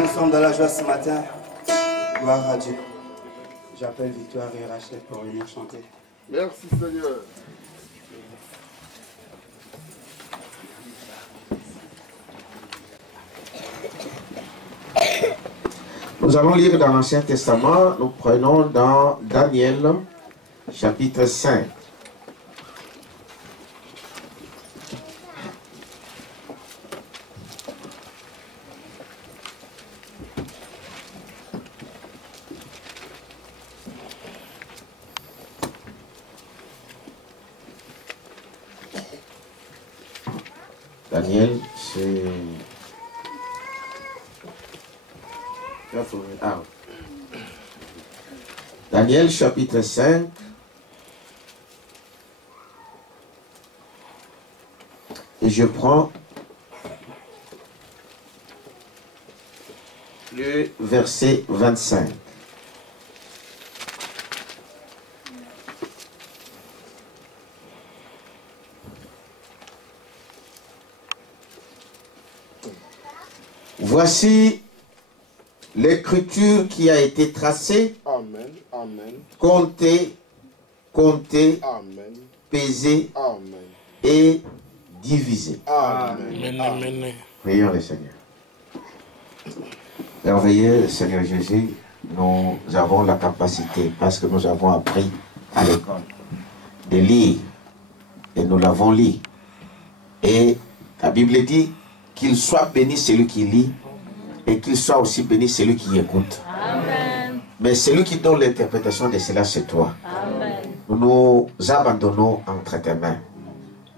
Nous sommes dans la joie ce matin. Gloire à Dieu. J'appelle Victoire et Rachel pour venir chanter. Merci Seigneur. Nous allons lire dans l'Ancien Testament, nous prenons dans Daniel, chapitre 5. Daniel, c'est... Daniel chapitre 5. Et je prends le verset 25. Voici l'écriture qui a été tracée, Amen. Amen. comptée, Amen. pesée Amen. et divisée. Amen. Amen. Prions le Seigneur. Merveilleux Seigneur Jésus, nous avons la capacité, parce que nous avons appris à l'école, de lire, et nous l'avons lu. Et la Bible dit qu'il soit béni celui qui lit, et qu'il soit aussi béni celui qui écoute. Amen. Mais celui qui donne l'interprétation de cela, c'est toi. Amen. Nous nous abandonnons entre tes mains.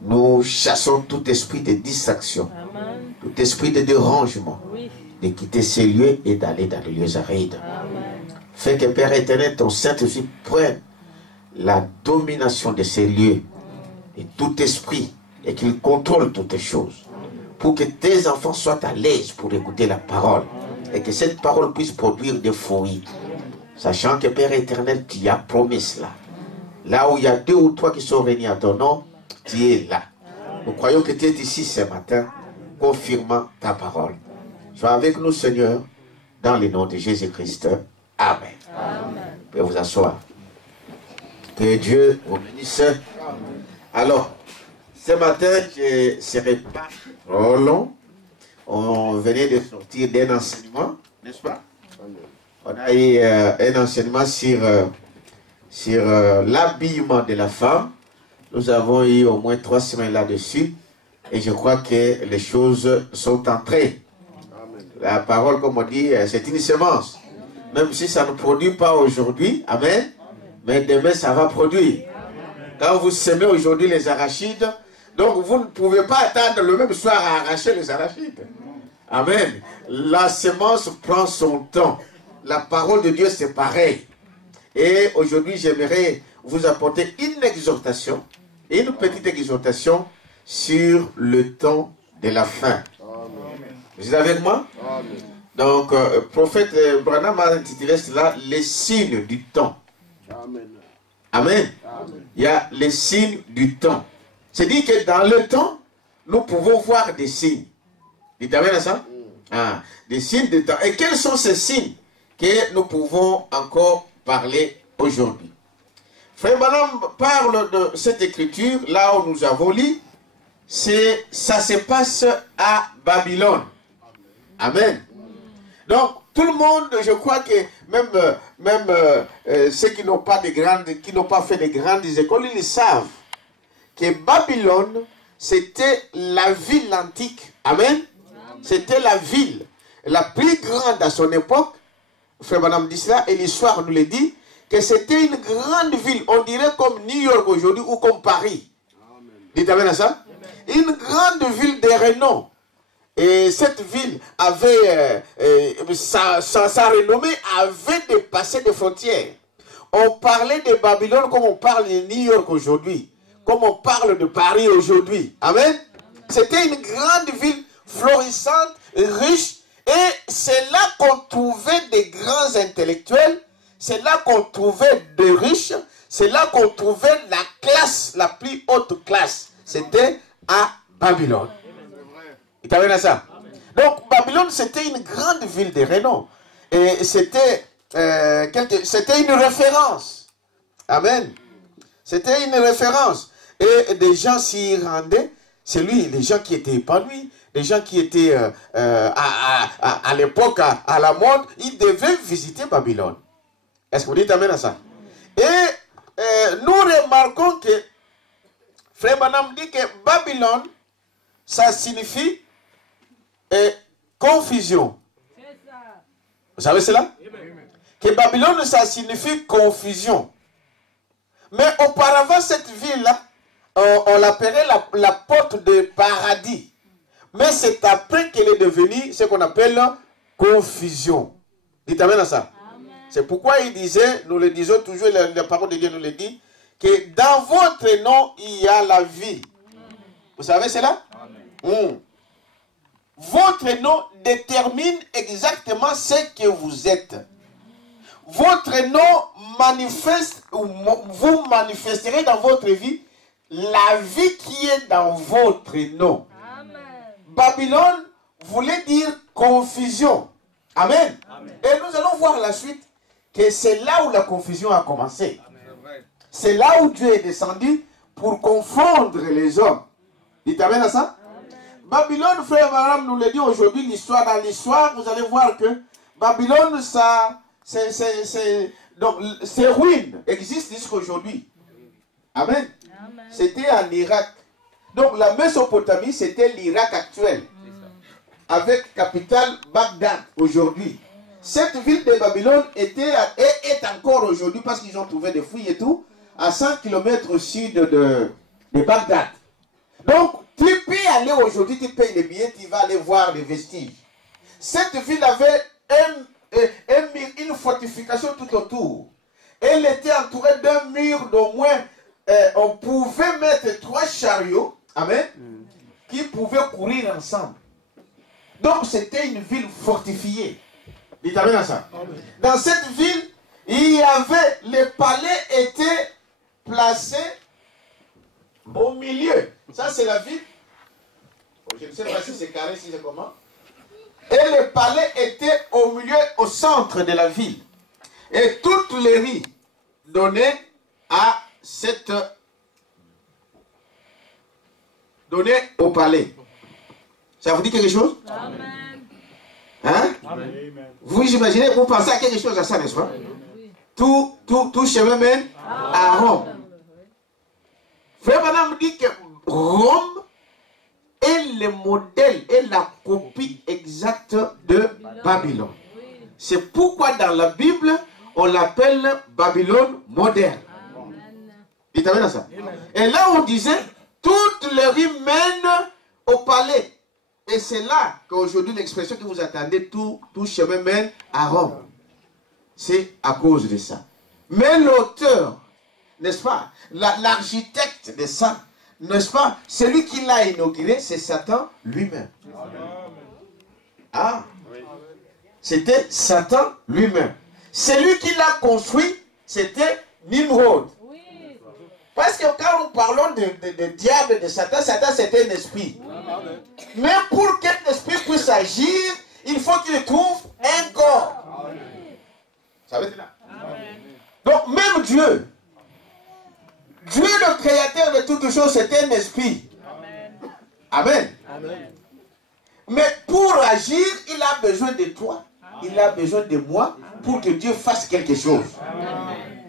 Nous chassons tout esprit de distraction, Amen. tout esprit de dérangement, Oui. de quitter ces lieux et d'aller dans les lieux arides. Amen. Fais que Père éternel, ton Saint-Esprit prenne la domination de ces lieux et tout esprit et qu'il contrôle toutes choses pour que tes enfants soient à l'aise pour écouter la parole et que cette parole puisse produire des fruits. Sachant que Père éternel, tu as promis cela. Là où il y a 2 ou 3 qui sont réunis à ton nom, tu es là. Nous croyons que tu es ici ce matin, confirmant ta parole. Sois avec nous, Seigneur, dans le nom de Jésus-Christ. Amen. Amen. Vous pouvez vous asseoir. Que Dieu vous bénisse. Alors, ce matin, je ne serai pas trop long. On venait de sortir d'un enseignement, n'est-ce pas? On a eu un enseignement sur l'habillement de la femme. Nous avons eu au moins 3 semaines là-dessus. Et je crois que les choses sont entrées. La parole, comme on dit, c'est une semence. Même si ça ne produit pas aujourd'hui, amen, mais demain ça va produire. Quand vous semez aujourd'hui les arachides, donc vous ne pouvez pas attendre le même soir à arracher les arachides. Amen. La semence prend son temps. La parole de Dieu, c'est pareil. Et aujourd'hui, j'aimerais vous apporter une exhortation, une petite exhortation sur le temps de la fin. Vous êtes avec moi? Amen. Donc, prophète Branham a intitulé cela les signes du temps. Amen. Amen. Amen. Il y a les signes du temps. C'est-à-dire que dans le temps, nous pouvons voir des signes. Dites amen à ça? Ah, des signes de temps. Et quels sont ces signes que nous pouvons encore parler aujourd'hui? Frère Branham parle de cette écriture, là où nous avons lu, ça se passe à Babylone. Amen. Donc, tout le monde, je crois que même ceux qui n'ont pas fait de grandes écoles, ils savent que Babylone, c'était la ville antique. Amen. C'était la ville la plus grande à son époque. Frère Branham dit cela, et l'histoire nous le dit, que c'était une grande ville, on dirait comme New York aujourd'hui ou comme Paris. Dites amen à ça. Une grande ville de renom. Et cette ville avait, sa renommée avait dépassé des frontières. On parlait de Babylone comme on parle de New York aujourd'hui, comme on parle de Paris aujourd'hui. Amen. C'était une grande ville florissante, riche, et c'est là qu'on trouvait des grands intellectuels, c'est là qu'on trouvait des riches, c'est là qu'on trouvait la classe, la plus haute classe. C'était à Babylone. Tu as vu ça? Donc Babylone, c'était une grande ville de renom. Et c'était une référence. Amen. C'était une référence. Et des gens s'y rendaient. C'est lui, les gens qui étaient épanouis, les gens qui étaient à l'époque à la mode, ils devaient visiter Babylone. Est-ce que vous dites amen à ça? Et nous remarquons que Frère Branham dit que Babylone, ça signifie confusion. Vous savez cela? Que Babylone, ça signifie confusion. Mais auparavant, cette ville-là, on l'appelait la porte de paradis. Mais c'est après qu'elle est devenue ce qu'on appelle confusion. Dites amen à ça. C'est pourquoi il disait, nous le disons toujours, la parole de Dieu nous le dit, que dans votre nom, il y a la vie. Vous savez cela? Votre nom détermine exactement ce que vous êtes. Votre nom manifeste, vous manifesterez dans votre vie la vie qui est dans votre nom. Amen. Babylone, voulait dire confusion. Amen. Et nous allons voir la suite que c'est là où la confusion a commencé. C'est là où Dieu est descendu pour confondre les hommes. Dites amen à ça? Babylone, frère Abraham nous le dit aujourd'hui, l'histoire, dans l'histoire, vous allez voir que Babylone, ça, donc, ces ruines existent jusqu'à aujourd'hui. Amen. C'était en Irak. Donc la Mésopotamie, c'était l'Irak actuel. Avec capitale Bagdad aujourd'hui. Cette ville de Babylone est encore aujourd'hui, parce qu'ils ont trouvé des fouilles et tout, à 100 km au sud de Bagdad. Donc, tu peux aller aujourd'hui, tu payes les billets, tu vas aller voir les vestiges. Cette ville avait une fortification tout autour. Elle était entourée d'un mur d'au moins, on pouvait mettre 3 chariots, amen, qui pouvaient courir ensemble. Donc, c'était une ville fortifiée. Dites amen à ça. Dans cette ville, il y avait, les palais étaient placés au milieu. Ça, c'est la ville. Je ne sais pas si c'est carré, si c'est comment. Et les palais étaient au milieu, au centre de la ville. Et toutes les rues donnaient à cette... donnaient au palais. Ça vous dit quelque chose? Amen. Hein? Amen. Vous imaginez, vous pensez à quelque chose à ça, n'est-ce pas? Tout chemin mène à Rome. Frère Madame dit que Rome est le modèle, est la copie exacte de Babylone. C'est pourquoi dans la Bible, on l'appelle Babylone moderne. Dites amen à ça. Et là, on disait, toutes les rues mènent au palais. Et c'est là qu'aujourd'hui, l'expression que vous attendez, tout chemin mène à Rome. C'est à cause de ça. Mais l'auteur, n'est-ce pas, l'architecte de ça, n'est-ce pas, celui qui l'a inauguré, c'est Satan lui-même. Ah, c'était Satan lui-même. Celui qui l'a construit, c'était Nimrod. Parce que quand nous parlons de diable, de Satan, Satan c'était un esprit. Mais pour qu'un esprit puisse agir, il faut qu'il trouve un corps. Vous savez? Donc même Dieu, Dieu le créateur de toutes choses, c'est un esprit. Amen. Amen. Mais pour agir, il a besoin de toi, il a besoin de moi, pour que Dieu fasse quelque chose.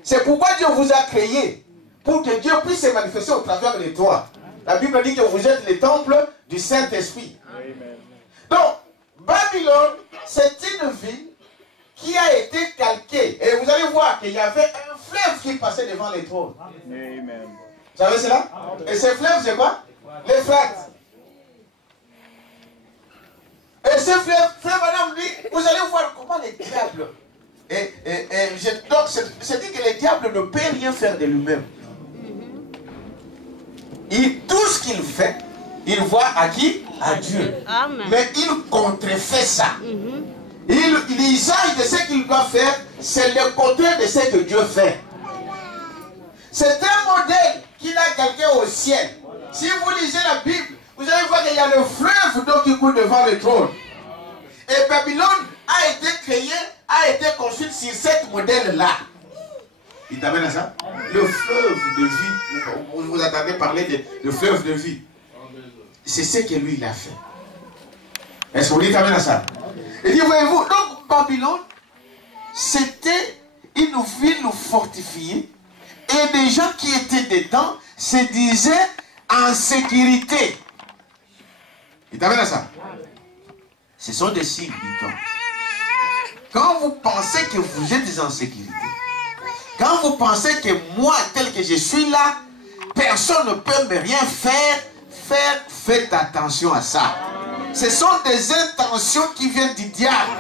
C'est pourquoi Dieu vous a créé, pour que Dieu puisse se manifester au travers de toi. La Bible dit que vous êtes le temple du Saint-Esprit. Donc, Babylone, c'est une ville qui a été calquée. Et vous allez voir qu'il y avait un fleuve qui passait devant les trônes. Amen. Vous savez cela? Et ce fleuve, c'est quoi? L'Euphrate. Et ce fleuve, frère Madame dit, vous allez voir comment les diables. Donc, c'est dit que les diables ne peuvent rien faire de lui-même. Tout ce qu'il fait, il voit à qui? À Dieu. Amen. Mais il contrefait ça. Il usage de ce qu'il doit faire, c'est le contraire de ce que Dieu fait. C'est un modèle qu'il a calqué au ciel. Si vous lisez la Bible, vous allez voir qu'il y a le fleuve d'eau qui coule devant le trône. Et Babylone a été créée, a été construite sur ce modèle-là. Il t'amène à ça? Le fleuve de vie. Vous attendez parler de fleuve de vie. C'est ce que lui, il a fait. Est-ce que vous dites amen à ça? Il dit, voyez-vous, donc Babylone, c'était une ville fortifiée. Et des gens qui étaient dedans se disaient en sécurité. Il t'amène à ça? Ce sont des signes du temps. Quand vous pensez que vous êtes en sécurité, quand vous pensez que moi, tel que je suis là, personne ne peut me rien faire, faites attention à ça. Ce sont des intentions qui viennent du diable.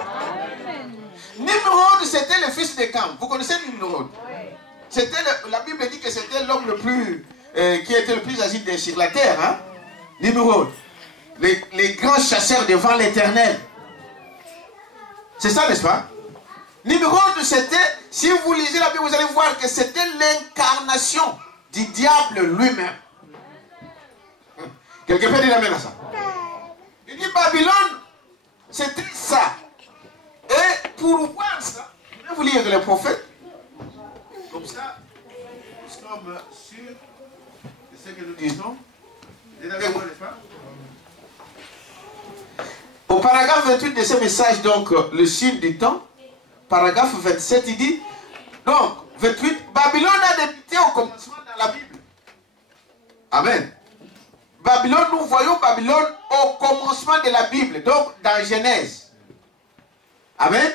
Nimrod, c'était le fils de Cam. Vous connaissez Nimrod? La Bible dit que c'était l'homme le plus, qui était le plus agile sur la terre. Hein? Nimrod. Les grands chasseurs devant l'Éternel. C'est ça, n'est-ce pas? Nimrod, c'était, si vous lisez la Bible, vous allez voir que c'était l'incarnation du diable lui-même. Quelqu'un peut dire amen à ça? Il dit Babylone, prophètes. Comme ça, nous sommes sûrs de ce que nous disons. Vous êtes avec moi, n'est-ce pas? Au paragraphe 28 de ce message, donc, le signe du temps, paragraphe 27, il dit, donc, 28, Babylone a débuté au commencement dans la Bible. Amen. Babylone, nous voyons Babylone au commencement de la Bible, donc dans Genèse. Amen.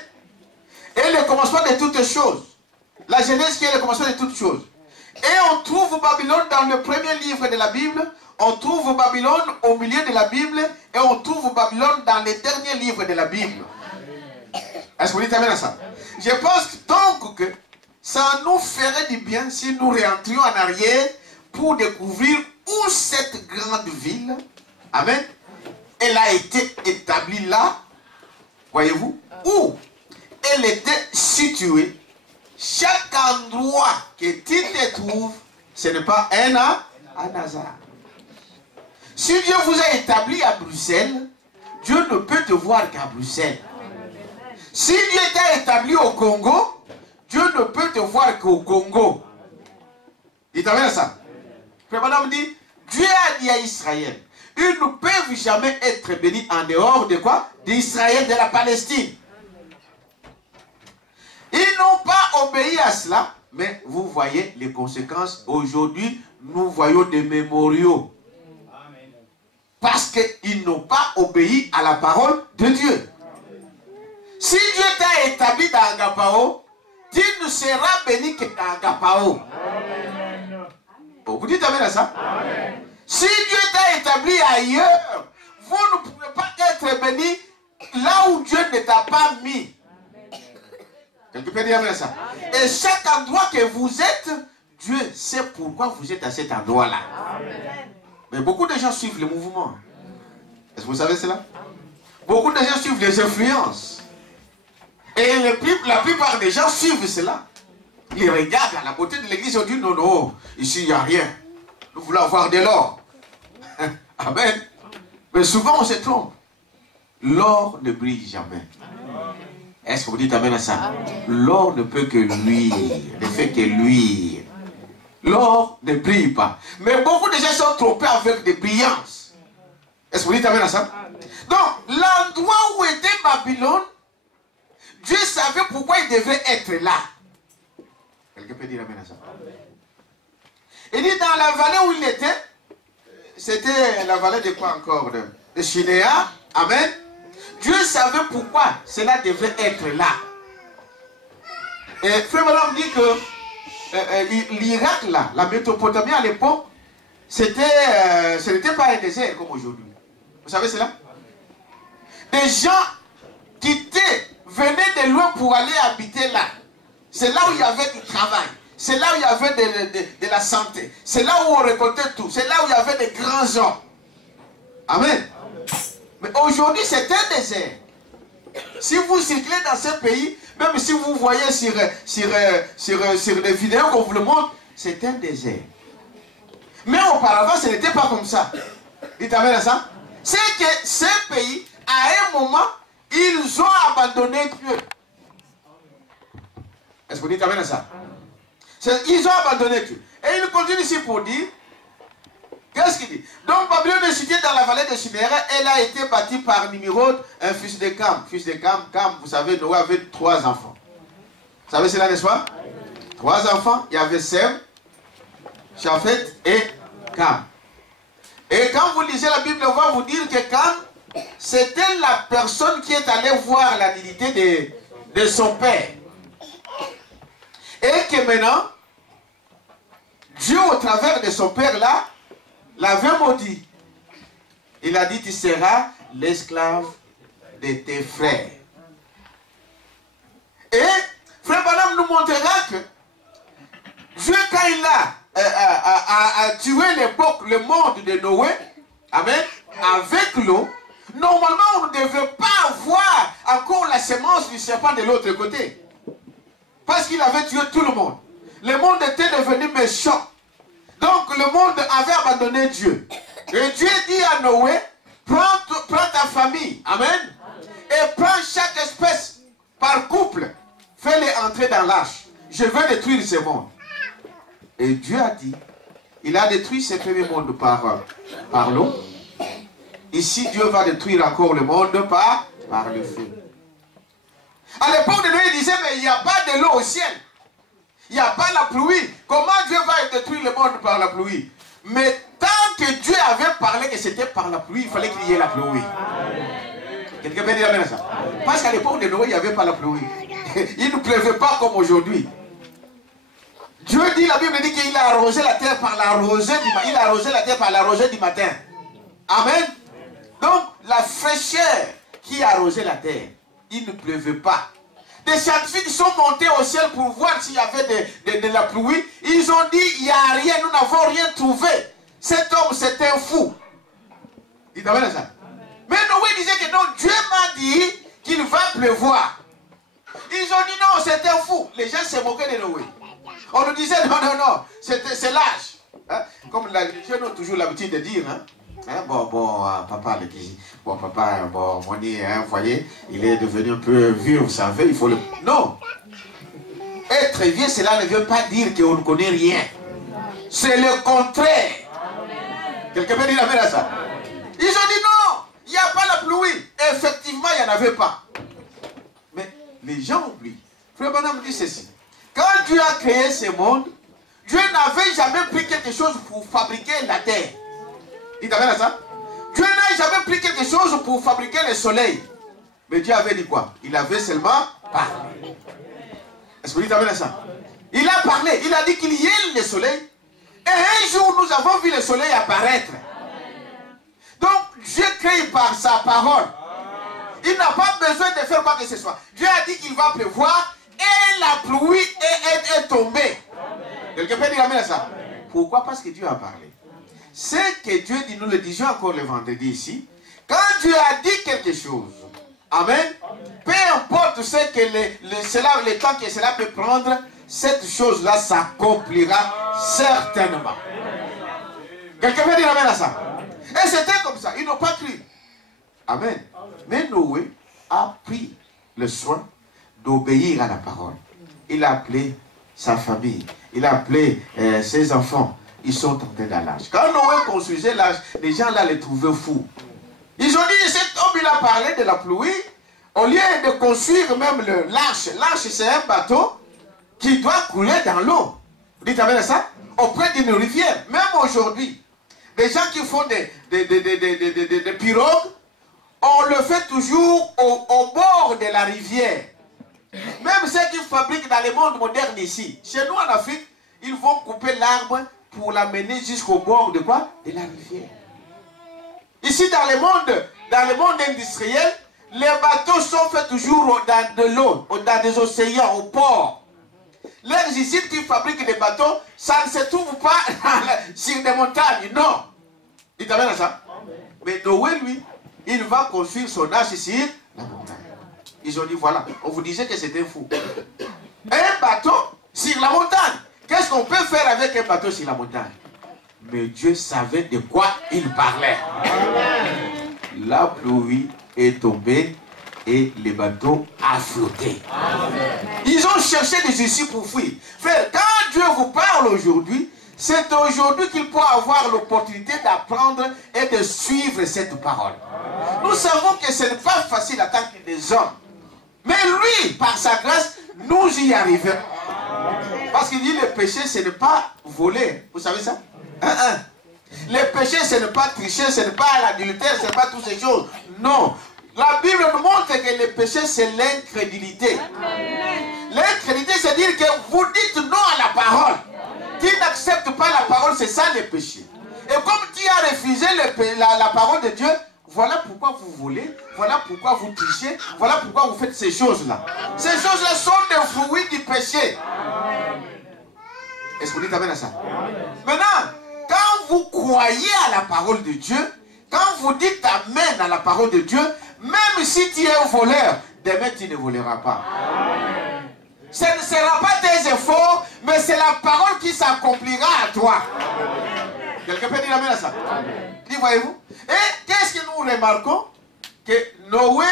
Et le commencement de toutes choses. La Genèse qui est le commencement de toutes choses. Et on trouve Babylone dans le premier livre de la Bible, on trouve Babylone au milieu de la Bible, et on trouve Babylone dans les derniers livres de la Bible. Est-ce que vous dites amen à ça? Je pense donc que ça nous ferait du bien si nous réentrions en arrière pour découvrir où cette grande ville, amen, elle a été établie là, voyez-vous, où elle était située. Chaque endroit que tu te trouves, ce n'est pas un hasard. Si Dieu vous a établi à Bruxelles, Dieu ne peut te voir qu'à Bruxelles. Si Dieu t'a établi au Congo, Dieu ne peut te voir qu'au Congo. Il t'amène à ça. Frère Madame dit, Dieu a dit à Israël, ils ne peuvent jamais être bénis en dehors de quoi? D'Israël, de la Palestine. Ils n'ont pas obéi à cela, mais vous voyez les conséquences. Aujourd'hui, nous voyons des mémoriaux. Parce qu'ils n'ont pas obéi à la parole de Dieu. Si Dieu t'a établi dans Agapao, tu ne seras béni que dans Agapao. Vous dites amen à ça? Amen. Si Dieu t'a établi ailleurs, vous ne pouvez pas être béni là où Dieu ne t'a pas mis. Quelqu'un peut dire amen à ça? Et chaque endroit que vous êtes, Dieu sait pourquoi vous êtes à cet endroit-là. Mais beaucoup de gens suivent le mouvement. Est-ce que vous savez cela? Beaucoup de gens suivent les influences. Et la plupart des gens suivent cela. Ils regardent à la beauté de l'église et ils disent non, non, ici il n'y a rien. Nous voulons avoir de l'or. Amen. Mais souvent on se trompe. L'or ne brille jamais. Est-ce que vous dites amen à ça? L'or ne peut que luire. Ne fait que luire. L'or ne brille pas. Mais beaucoup de gens sont trompés avec des brillances. Est-ce que vous dites amen à ça? Donc, l'endroit où était Babylone, Dieu savait pourquoi il devait être là. Quelqu'un peut dire amen à ça? Il dit dans la vallée où il était, c'était la vallée de quoi encore? De Shinéa. Amen. Dieu savait pourquoi cela devait être là. Et Frère Madame dit que l'Irak là, la Mésopotamie à l'époque, ce n'était pas un désert comme aujourd'hui. Vous savez cela? Des gens venaient de loin pour aller habiter là. C'est là où il y avait du travail. C'est là où il y avait de la santé. C'est là où on récoltait tout. C'est là où il y avait des grands hommes. Amen. Mais aujourd'hui, c'est un désert. Si vous circulez dans ce pays, même si vous voyez sur des vidéos qu'on vous le montre, c'est un désert. Mais auparavant, ce n'était pas comme ça. Dites amen à ça. C'est que ces pays, à un moment, ils ont abandonné Dieu. Est-ce que vous dites amen à ça? Ils ont abandonné Dieu. Et il continue ici pour dire, qu'est-ce qu'il dit? Donc Babylone est située dans la vallée de Shinéra. Elle a été bâtie par Nimrod, un fils de Cam. Fils de Cam, vous savez, Noé avait 3 enfants. Vous savez cela, n'est-ce pas? 3 enfants, il y avait Sem, Chafet et Cam. Et quand vous lisez la Bible, on va vous dire que Cam, c'était la personne qui est allée voir la dignité de son père. Et que maintenant, Dieu, au travers de son père là, l'avait maudit. Il a dit, tu seras l'esclave de tes frères. Et Frère Branham nous montrera que Dieu, quand il a tué l'époque, le monde de Noé, amen, avec l'eau, normalement on ne devait pas avoir encore la semence du serpent de l'autre côté. Parce qu'il avait tué tout le monde. Le monde était devenu méchant. Donc le monde avait abandonné Dieu. Et Dieu dit à Noé, prends ta famille, amen, et prends chaque espèce par couple, fais-les entrer dans dans l'arche. Je veux détruire ce monde. Et Dieu a dit, il a détruit ce premier monde par l'eau. Ici, Dieu va détruire encore le monde par le feu. À l'époque de Noé, il disait, mais il n'y a pas de l'eau au ciel. Il n'y a pas la pluie. Comment Dieu va détruire le monde par la pluie? Mais tant que Dieu avait parlé que c'était par la pluie, il fallait qu'il y ait la pluie. Quelqu'un peut dire amen à ça? Parce qu'à l'époque de Noé, il n'y avait pas la pluie. Il ne pleuvait pas comme aujourd'hui. Dieu dit, la Bible dit qu'il a arrosé la terre par la rosée du matin. Il a arrosé la terre par la rosée du matin. Amen. Donc, la fraîcheur qui a arrosé la terre, il ne pleuvait pas. Des scientifiques sont montés au ciel pour voir s'il y avait de la pluie. Ils ont dit, il n'y a rien, nous n'avons rien trouvé. Cet homme, c'est un fou. Il t'amène ça. Mais Noé disait que non, Dieu m'a dit qu'il va pleuvoir. Ils ont dit non, c'est un fou. Les gens se moquaient de Noé. On nous disait non, non, non, c'est l'âge. Hein? Comme les jeunes ont toujours l'habitude de dire, hein? Hein? Papa, mon nez, hein, vous voyez, il est devenu un peu vieux, vous savez, il faut le... Non. Être vieux, cela ne veut pas dire qu'on ne connaît rien. C'est le contraire. Quelqu'un peut dire la vérité à ça? Ils ont dit non, il n'y a pas la pluie. Effectivement, il n'y en avait pas. Mais les gens oublient. Frère Branham dit ceci. Quand Dieu a créé ce monde, Dieu n'avait jamais pris quelque chose pour fabriquer la terre. Il t'avait ça? Dieu n'a jamais pris quelque chose pour fabriquer le soleil. Mais Dieu avait dit quoi? Il avait seulement parlé. Est-ce que vous t'avez ça? Il a parlé, il a dit qu'il y ait le soleil. Et un jour, nous avons vu le soleil apparaître. Donc, Dieu crée par sa parole. Il n'a pas besoin de faire quoi que ce soit. Dieu a dit qu'il va pleuvoir et la pluie est tombée. Quelqu'un peut dire amen à ça? Pourquoi? Parce que Dieu a parlé. Ce que Dieu dit, nous le disions encore le vendredi ici. Quand Dieu a dit quelque chose, amen, peu importe ce que le temps que cela peut prendre, cette chose-là s'accomplira certainement. Quelqu'un peut dire amen à ça? Et c'était comme ça, ils n'ont pas cru. Amen. Mais Noé a pris le soin d'obéir à la parole. Il a appelé sa famille, il a appelé ses enfants. Ils sont entrés dans l'arche. Quand Noé construisait l'arche, les gens là les trouvaient fous. Ils ont dit, cet homme il a parlé de la pluie, au lieu de construire même l'arche. L'arche c'est un bateau qui doit couler dans l'eau. Vous dites amen à ça? Auprès d'une rivière. Même aujourd'hui, les gens qui font des pirogues, on le fait toujours au bord de la rivière. Même ceux qui fabriquent dans le monde moderne ici. Chez nous en Afrique, ils vont couper l'arbre pour l'amener jusqu'au bord de quoi? De la rivière. Ici dans le monde industriel, les bateaux sont faits toujours dans de l'eau, dans des océans, au port. Les usines qui fabriquent des bateaux, ça ne se trouve pas sur des montagnes, non. Il t'amène à ça? Mais Noé, lui, il va construire son arche sur la montagne. Ils ont dit, voilà, on vous disait que c'était fou. Un bateau sur la montagne. Qu'est-ce qu'on peut faire avec un bateau sur la montagne? Mais Dieu savait de quoi il parlait. La pluie est tombée et le bateau a flotté. Ils ont cherché des issues pour fuir. Frère, quand Dieu vous parle aujourd'hui, c'est aujourd'hui qu'il peut avoir l'opportunité d'apprendre et de suivre cette parole. Nous savons que ce n'est pas facile en tant que des hommes. Mais lui, par sa grâce, nous y arrivons. Parce qu'il dit le péché, ce n'est pas voler. Vous savez ça? Le péché, ce n'est pas tricher, ce n'est pas l'adultère, ce n'est pas toutes ces choses. Non. La Bible nous montre que le péché, c'est l'incrédulité. L'incrédulité, c'est dire que vous dites non à la parole. Qui n'accepte pas la parole, c'est ça le péché. Et comme tu as refusé la parole de Dieu, voilà pourquoi vous volez, voilà pourquoi vous trichez, voilà pourquoi vous faites ces choses-là. Ces choses-là sont des fruits du péché. Est-ce que vous dites amen à ça? Maintenant, quand vous croyez à la parole de Dieu, quand vous dites amen à la parole de Dieu, même si tu es un voleur, demain tu ne voleras pas. Ce ne sera pas tes efforts, mais c'est la parole qui s'accomplira à toi. Quelqu'un peut dire amen à ça? Dis, voyez-vous? Et qu'est-ce que nous remarquons? que Noé,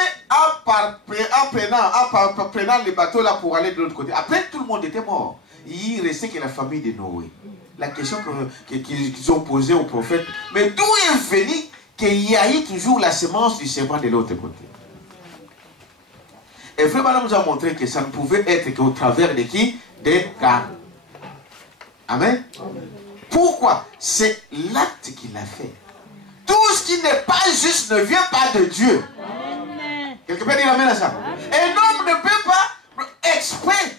prenant le bateau là pour aller de l'autre côté, après tout le monde était mort. Il restait que la famille de Noé. La question qu'ils ont posée au prophète, mais d'où est venu qu'il y a eu toujours la semence du serpent de l'autre côté? Et Frère Branham nous a montré que ça ne pouvait être qu'au travers de qui? Des gars. Amen. Pourquoi? C'est l'acte qu'il a fait. Tout ce qui n'est pas juste ne vient pas de Dieu. Quelqu'un peut dire amen à ça? Un homme ne peut pas exprès.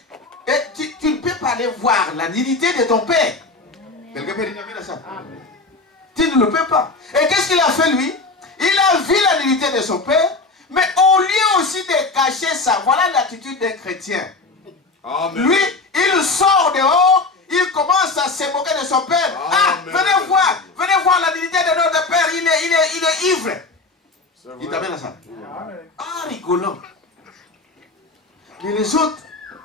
Tu ne peux pas aller voir la dignité de ton père. Quelqu'un peut dire amen à ça? Tu ne le peux pas. Et qu'est-ce qu'il a fait lui? Il a vu la dignité de son père, mais au lieu aussi de cacher ça, voilà l'attitude d'un chrétien. Amen. Lui, il sort dehors. Il commence à se moquer de son père. Amen. Ah, venez voir la dignité de notre père. Il est ivre. Il t'amène à ça. Amen. Ah, rigolant. Mais les autres,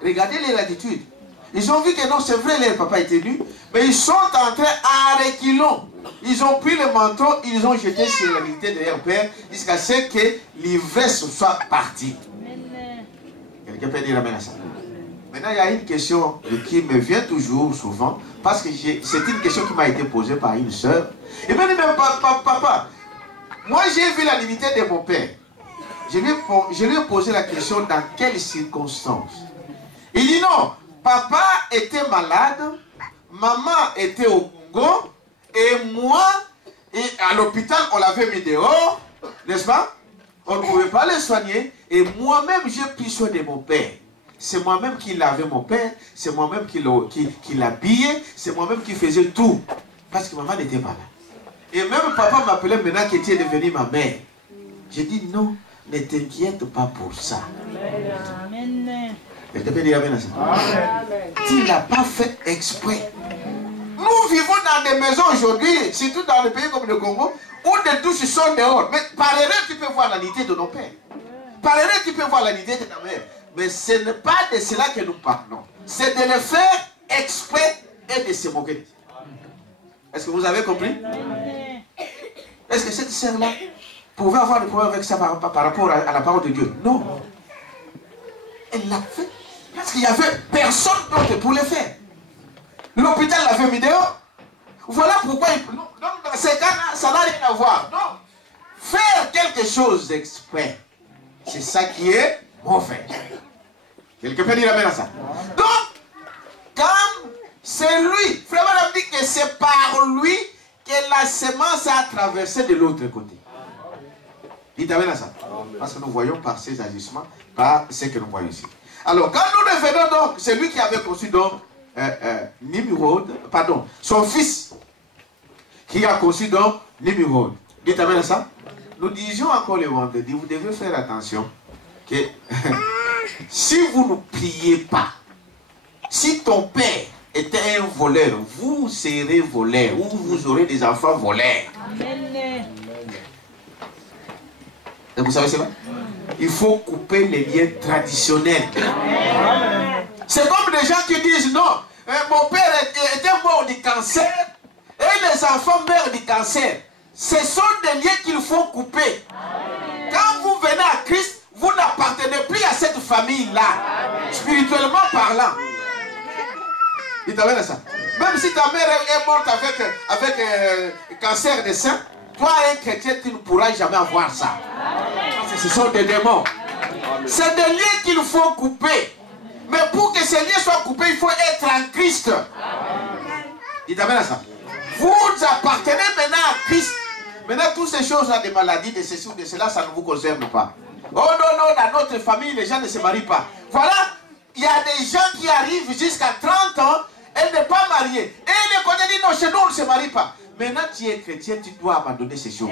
regardez leur attitude. Ils ont vu que non, c'est vrai, leur papa était nu. Mais ils sont entrés à reculons. Ils ont pris le manteau, ils ont jeté sur la dignité de leur père jusqu'à ce que l'ivresse soit partie. Quelqu'un peut dire amen à ça? Maintenant, il y a une question qui me vient toujours souvent, parce que c'est une question qui m'a été posée par une soeur. Et m'a dit, mais papa, moi j'ai vu la dignité de mon père. Je lui ai posé la question dans quelles circonstances. Il dit non, papa était malade, maman était au Congo, et moi, à l'hôpital, on l'avait mis dehors, n'est-ce pas? On ne pouvait pas le soigner, et moi-même j'ai pris soin de mon père. C'est moi-même qui lavais mon père, c'est moi-même qui l'habillais, c'est moi-même qui faisais tout. Parce que maman n'était pas là. Et même papa m'appelait maintenant que tu es devenue ma mère. J'ai dit non, ne t'inquiète pas pour ça. Amen. Elle te peut dire amen à ça. Amen. Tu ne l'as pas fait exprès. Nous vivons dans des maisons aujourd'hui, surtout dans des pays comme le Congo, où des douches sont dehors. Mais par erreur, tu peux voir la dignité de nos pères. Par erreur, tu peux voir la dignité de ta mère. Mais ce n'est pas de cela que nous parlons. C'est de le faire exprès et de se moquer. Est-ce que vous avez compris? Est-ce que cette sœur-là pouvait avoir des problèmes avec ça par rapport à la parole de Dieu? Non. Elle l'a fait parce qu'il n'y avait personne d'autre pour le faire. L'hôpital l'avait mis dehors. Voilà pourquoi... Donc dans ces cas-là, ça n'a rien à voir. Non. Faire quelque chose d'exprès, c'est ça qui est mauvais. Quelqu'un peut dire amen à ça? Donc, quand c'est lui, Frère Branham dit que c'est par lui que la semence a traversé de l'autre côté. Dites amen à ça. Parce que nous voyons par ses agissements, par ce que nous voyons ici. Alors, quand nous revenons donc, c'est lui qui avait conçu donc Nimrod, pardon, son fils, qui a conçu donc Nimrod. Dites amen à ça. Nous disions encore le vendredi, vous devez faire attention que si vous ne priez pas, si ton père était un voleur, vous serez voleur, ou vous aurez des enfants voleurs. Amen. Et vous savez cela? Il faut couper les liens traditionnels. C'est comme des gens qui disent non, mon père était mort du cancer et les enfants meurent du cancer. Ce sont des liens qu'il faut couper. Quand vous venez à Christ, vous n'appartenez plus à cette famille-là, spirituellement parlant. Il t'amène à ça. Même si ta mère est morte avec cancer de sein, toi, un chrétien, tu ne pourras jamais avoir ça. Ce sont des démons. C'est des liens qu'il faut couper. Mais pour que ces liens soient coupés, il faut être en Christ. Il t'amène à ça. Vous appartenez maintenant à Christ. Maintenant, toutes ces choses-là, des maladies, de ceci ou de cela, ça ne vous concerne pas. Oh non, non, dans notre famille, les gens ne se marient pas. Voilà, il y a des gens qui arrivent jusqu'à 30 ans, elle n'est pas mariée. Et les côtés disent non, chez nous, on ne se marie pas. Maintenant, tu es chrétien, tu dois abandonner ces choses.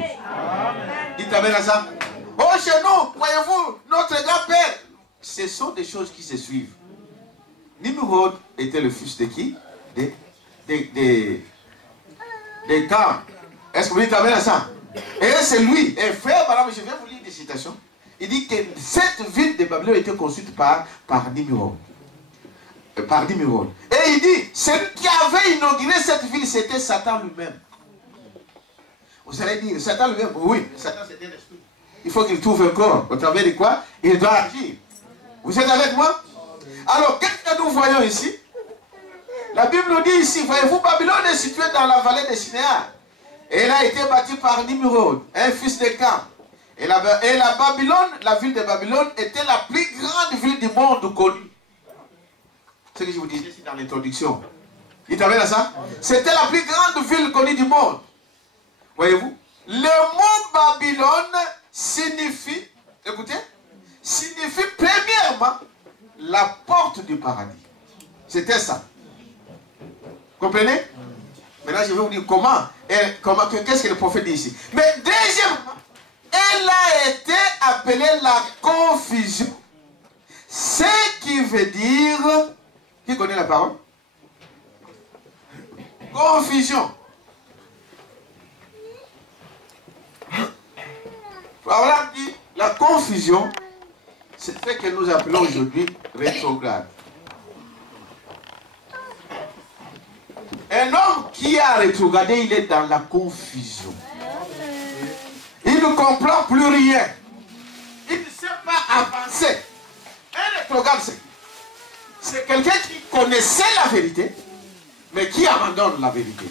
Dites amen à ça. Oh, chez nous, voyez-vous, notre grand-père. Ce sont des choses qui se suivent. Nimrod était le fils de qui? Des Cam. Est-ce que vous dites amen à ça? Et c'est lui. Et frère, madame, je vais vous lire des citations. Il dit que cette ville de Babylone était construite par Nimrod. Par Nimrod. Et il dit, celui qui avait inauguré cette ville, c'était Satan lui-même. Vous allez dire, Satan lui-même, oui, Satan c'était l'esprit. il faut qu'il trouve un corps. Au travers de quoi il doit agir. Vous êtes avec moi? Alors, qu'est-ce que nous voyons ici? La Bible nous dit ici, voyez-vous, Babylone est située dans la vallée de Shinéar. Et elle a été bâtie par Nimrod, un fils de Cam. Et la Babylone, la ville de Babylone, était la plus grande ville du monde connue. C'est ce que je vous disais ici dans l'introduction. Il t'avait là ça? C'était la plus grande ville connue du monde. Voyez-vous? Le mot Babylone signifie, écoutez, signifie premièrement la porte du paradis. C'était ça. Comprenez? Maintenant, je vais vous dire qu'est-ce que le prophète dit ici. Mais deuxièmement, elle a été appelée la confusion. Ce qui veut dire... Qui connaît la parole? Confusion. Voilà, dit la confusion, c'est ce que nous appelons aujourd'hui rétrograde. Un homme qui a rétrogradé, il est dans la confusion. Il ne comprend plus rien. Il ne sait pas avancer. Un rétrograde, c'est quelqu'un qui connaissait la vérité, mais qui abandonne la vérité.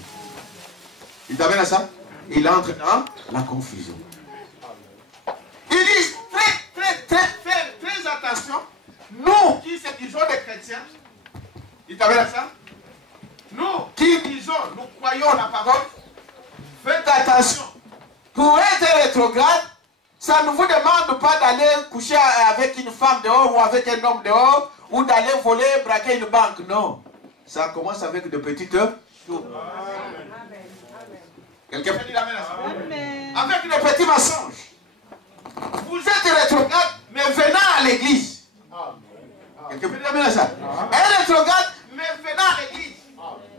Il t'amène à ça? Il entre dans la confusion. Il dit très attention. Nous qui se disons des chrétiens, il t'amène à ça? Nous qui disons, nous croyons la parole, faites attention. Pour être rétrograde, ça ne vous demande pas d'aller coucher avec une femme dehors ou avec un homme dehors ou d'aller voler, braquer une banque. Non. Ça commence avec de petites choses. Quelqu'un peut dire amen à ça? Avec de petits mensonges. Vous êtes rétrograde, mais venant à l'église. Quelqu'un peut dire amen à ça? Un rétrograde, mais venant à l'église.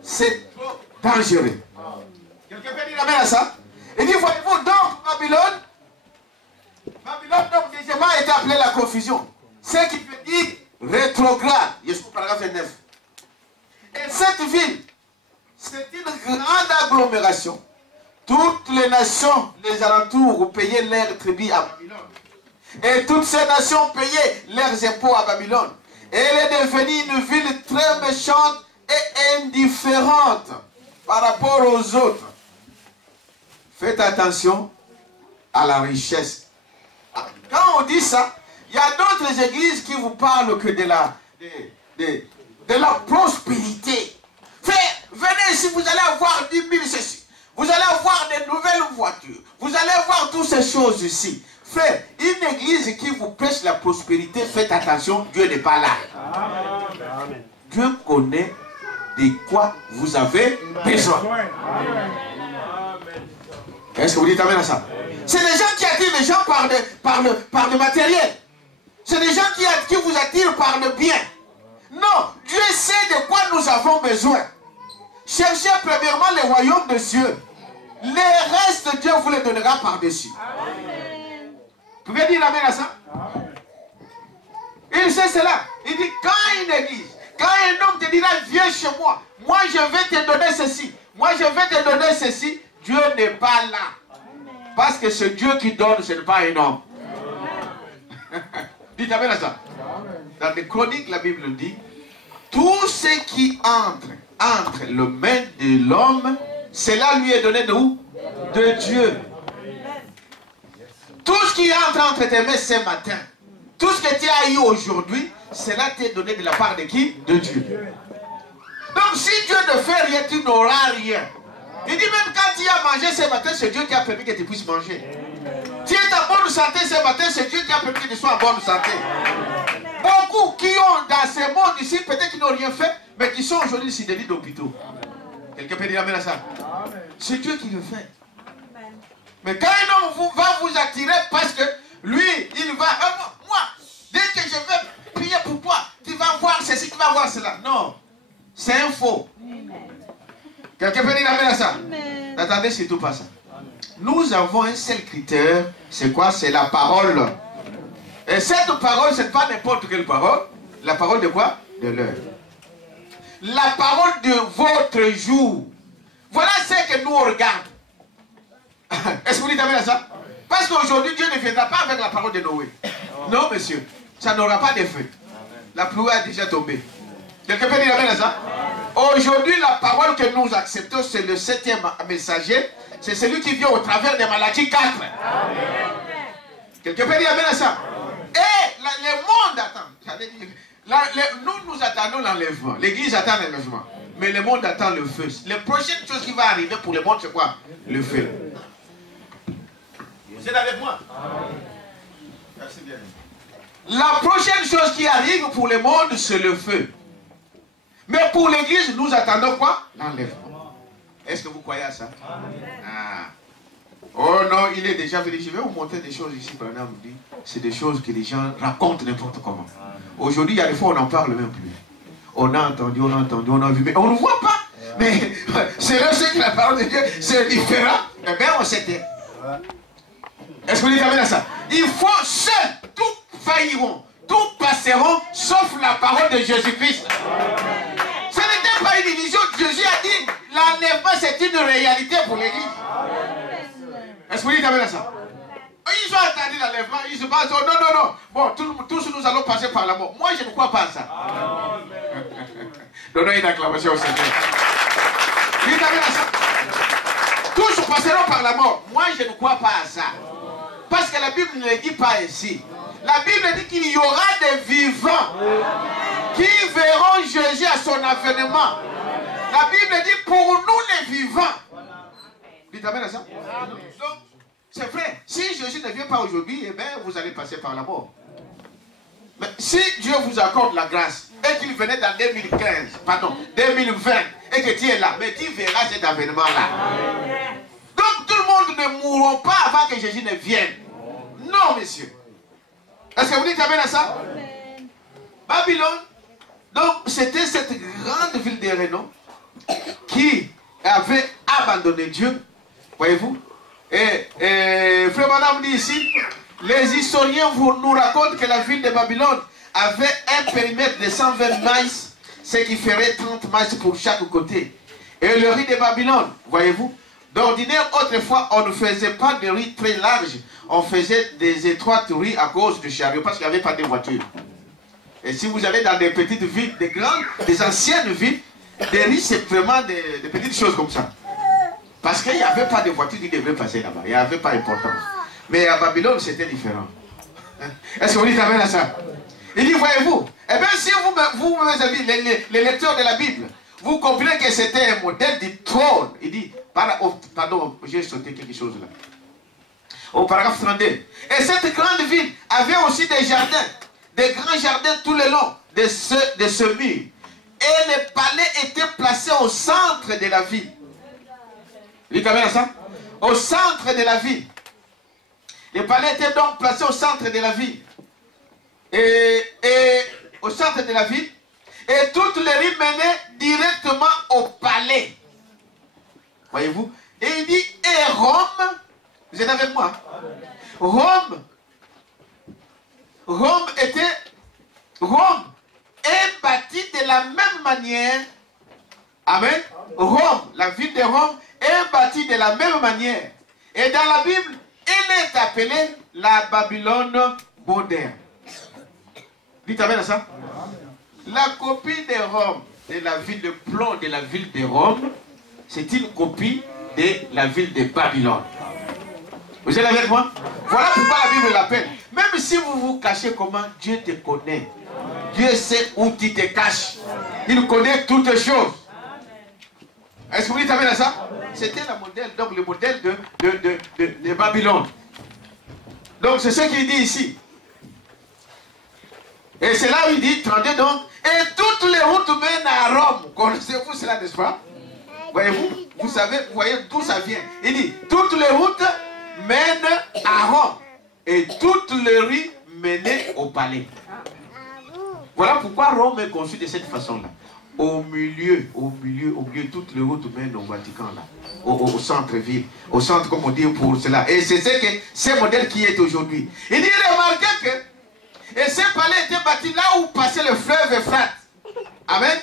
C'est trop dangereux. Quelqu'un peut dire amen à ça? Il dit, voyez-vous, donc Babylone, donc deuxièmement, a été appelée la confusion. Ce qui veut dire rétrograde. Yeshua, paragraphe 9. Et cette ville, c'est une grande agglomération. Toutes les nations, les alentours, payaient leurs tribus à Babylone. Et toutes ces nations payaient leurs impôts à Babylone. Et elle est devenue une ville très méchante et indifférente par rapport aux autres. Faites attention à la richesse. Quand on dit ça, il y a d'autres églises qui vous parlent que de la prospérité. Venez ici, vous allez avoir 10 000 ceci. Vous allez avoir de nouvelles voitures. Vous allez avoir toutes ces choses ici. Une église qui vous prêche la prospérité, faites attention, Dieu n'est pas là. Amen. Dieu connaît de quoi vous avez besoin. Est-ce que vous dites amen à ça? C'est des gens qui attirent les gens par le matériel. C'est des gens qui vous attirent par le bien. Non, Dieu sait de quoi nous avons besoin. Cherchez premièrement le royaume de Dieu. Les restes, Dieu vous les donnera par-dessus. Vous pouvez dire amen à ça? Il sait cela. Il dit, quand une église, quand un homme te dira, viens chez moi, moi je vais te donner ceci, moi je vais te donner ceci, Dieu n'est pas là. Parce que c'est Dieu qui donne, ce n'est pas un homme. Dites amen à ça. Dans les chroniques, la Bible dit, tout ce qui entre le main de l'homme, cela lui est donné de où? De Dieu. Tout ce qui entre tes mains ce matin, tout ce que tu as eu aujourd'hui, cela t'est donné de la part de qui? De Dieu. Donc si Dieu ne fait rien, tu n'auras rien. Il dit même quand tu as mangé ce matin, c'est Dieu qui a permis que tu puisses manger. Tu es en bonne santé ce matin, c'est Dieu qui a permis que tu sois en bonne santé. Beaucoup qui ont dans ce monde ici, peut-être qu'ils n'ont rien fait, mais qui sont aujourd'hui sur des lits d'hôpitaux. Quelqu'un peut dire amen à ça? C'est Dieu qui le fait. Mais quand un homme va vous attirer parce que lui, il va... moi, dès que je vais prier pour toi, tu vas voir ceci, tu vas voir cela. Non, c'est un faux. Quelqu'un peut dire amen à ça? N'attendez surtout pas ça. Nous avons un seul critère, c'est quoi? C'est la parole. Et cette parole, ce n'est pas n'importe quelle parole. La parole de quoi? De l'heure. La parole de votre jour. Voilà ce que nous regardons. Est-ce que vous dites amen à ça? Pas Parce qu'aujourd'hui, Dieu ne viendra pas avec la parole de Noé. Non, monsieur. Ça n'aura pas d'effet. La pluie a déjà tombé. Quelqu'un peut dire amen à ça? Aujourd'hui, la parole que nous acceptons, c'est le 7e messager. C'est celui qui vient au travers des Malachie 4. Quelqu'un peut dire amen à ça? Et le monde attend. Nous attendons l'enlèvement. L'église attend l'enlèvement. Mais le monde attend le feu. La prochaine chose qui va arriver pour le monde, c'est quoi? Le feu. Vous êtes avec moi? Merci bien. La prochaine chose qui arrive pour le monde, c'est le feu. Mais pour l'église, nous attendons quoi? L'enlèvement. Est-ce que vous croyez à ça? Ah. Oh non, il est déjà venu. Je vais vous montrer des choses ici. C'est des choses que les gens racontent n'importe comment. Aujourd'hui, il y a des fois, on n'en parle même plus. On a entendu, on a vu, mais on ne voit pas. Mais c'est là que la parole de Dieu, c'est différent. Eh bien, on s'était. Est-ce que vous dites amen à ça? Il faut seul, tout failliront, tout passeront, sauf la parole de Jésus-Christ. Ce n'était pas une illusion. Jésus a dit, l'enlèvement, c'est une réalité pour l'église. Est-ce que vous dites amen à ça? Ils ont attendu l'enlèvement, ils se passent, non. Bon, tous nous allons passer par la mort. Moi, je ne crois pas à ça. Donnez une acclamation au Seigneur. Dites amen à ça. Tous passeront par la mort. Moi, je ne crois pas à ça. Parce que la Bible ne le dit pas ici. La Bible dit qu'il y aura des vivants qui verront Jésus à son avènement. La Bible dit pour nous les vivants. Dites amen à ça. Donc, c'est vrai. Si Jésus ne vient pas aujourd'hui, eh bien, vous allez passer par la mort. Mais si Dieu vous accorde la grâce et qu'il venait dans 2020, et que tu es là, mais tu verras cet avènement-là. Donc tout le monde ne mourra pas avant que Jésus ne vienne. Non, messieurs. Est-ce que vous dites amen à ça? Babylone, donc c'était cette grande ville de renom qui avait abandonné Dieu. Voyez-vous? Et Frère Madame dit ici, les historiens nous racontent que la ville de Babylone avait un périmètre de 120 miles, ce qui ferait 30 miles pour chaque côté. Et le riz de Babylone, voyez-vous, d'ordinaire, autrefois, on ne faisait pas de riz très large, on faisait des étroites riz à cause du chariot, parce qu'il n'y avait pas de voiture. Et si vous allez dans des petites villes, des anciennes villes, des riz, c'est vraiment des petites choses comme ça. Parce qu'il n'y avait pas de voiture qui devait passer là-bas. Il n'y avait pas d'importance. Mais à Babylone, c'était différent. Est-ce que vous dites amen à ça? Il dit, voyez-vous, eh bien, si vous mes amis, les lecteurs de la Bible, vous comprenez que c'était un modèle du trône. Il dit, pardon, j'ai sauté quelque chose là. Au paragraphe 32. Et cette grande ville avait aussi des jardins, des grands jardins tout le long de ce mur. Et les palais étaient placés au centre de la ville. Vous dites amen à ça? Au centre de la ville. Les palais étaient donc placés au centre de la ville. Et au centre de la ville. Et toutes les rues menaient directement au palais. Voyez-vous? Et il dit, et Rome, vous êtes avec moi? Rome est bâtie de la même manière. Amen. Rome, la ville de Rome, est bâtie de la même manière. Et dans la Bible, elle est appelée la Babylone moderne. Dites amen à ça. La copie de Rome, de la ville de plomb de la ville de Rome, c'est une copie de la ville de Babylone. Vous êtes avec moi? Voilà pourquoi la Bible l'appelle. Même si vous vous cachez comment, Dieu te connaît. Dieu sait où tu te caches. Il connaît toutes choses. Est-ce que vous dites amen à ça? C'était le modèle de Babylone. Donc c'est ce qu'il dit ici. Et c'est là où il dit, 32 donc, et toutes les routes mènent à Rome. Connaissez-vous cela, n'est-ce pas? Voyez-vous, vous savez, vous voyez d'où ça vient. Il dit, toutes les routes mènent à Rome. Et toutes les rues mènent au palais. Voilà pourquoi Rome est conçue de cette façon-là. Au milieu, toutes les routes mènent au Vatican, là. Au centre-ville. Au centre, comme on dit pour cela. Et c'est ce modèle qui est aujourd'hui. Il dit, remarquez que, et ce palais était bâti là où passait le fleuve Euphrate. Amen.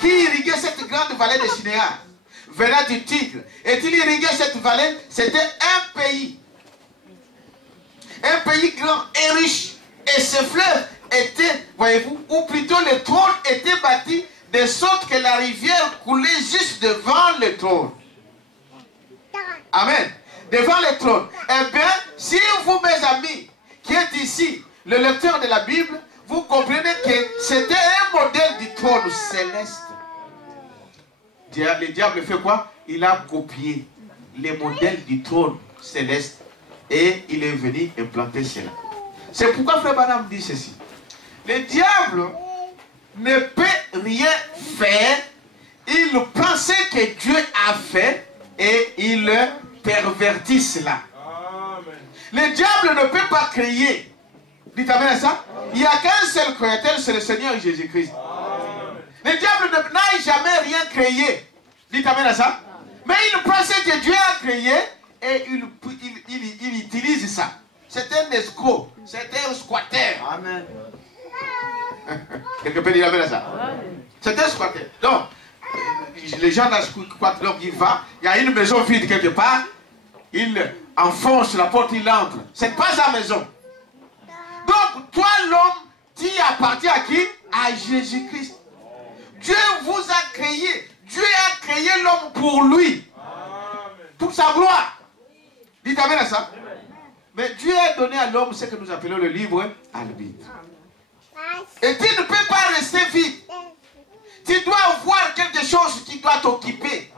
Qui irriguait cette grande vallée de Shinéar, venant du Tigre. Et il irriguait cette vallée, c'était un pays. un pays grand et riche. Et ce fleuve était, voyez-vous, ou plutôt le trône était bâti de sorte que la rivière coulait juste devant le trône. Amen. Devant le trône. Eh bien, si vous, mes amis, qui êtes ici, le lecteur de la Bible, vous comprenez que c'était un modèle du trône céleste. Le diable fait quoi? Il a copié les modèles du trône céleste et il est venu implanter cela. C'est pourquoi Frère Branham dit ceci. Le diable ne peut rien faire. Il prend ce que Dieu a fait et il pervertit cela. Amen. Le diable ne peut pas créer. Dites amen à ça. Il n'y a qu'un seul créateur, c'est le Seigneur Jésus-Christ. Le diable n'a jamais rien créé. Dites amen à ça. Mais il prend ce que Dieu a créé et il utilise ça. C'est un escroc. C'est un squatter. Amen. Quelqu'un peut dire amen à ça. C'est un squatter. Donc, les gens squattent, donc il va, il y a une maison vide quelque part, il enfonce la porte, il entre. Ce n'est pas sa maison. Donc, toi l'homme, tu appartiens à qui? À Jésus-Christ. Dieu vous a créé. Dieu a créé l'homme pour lui. Pour sa gloire. Dites amen à ça. Mais Dieu a donné à l'homme ce que nous appelons le libre arbitre. Et tu ne peux pas rester vide. Tu dois avoir quelque chose qui doit t'occuper.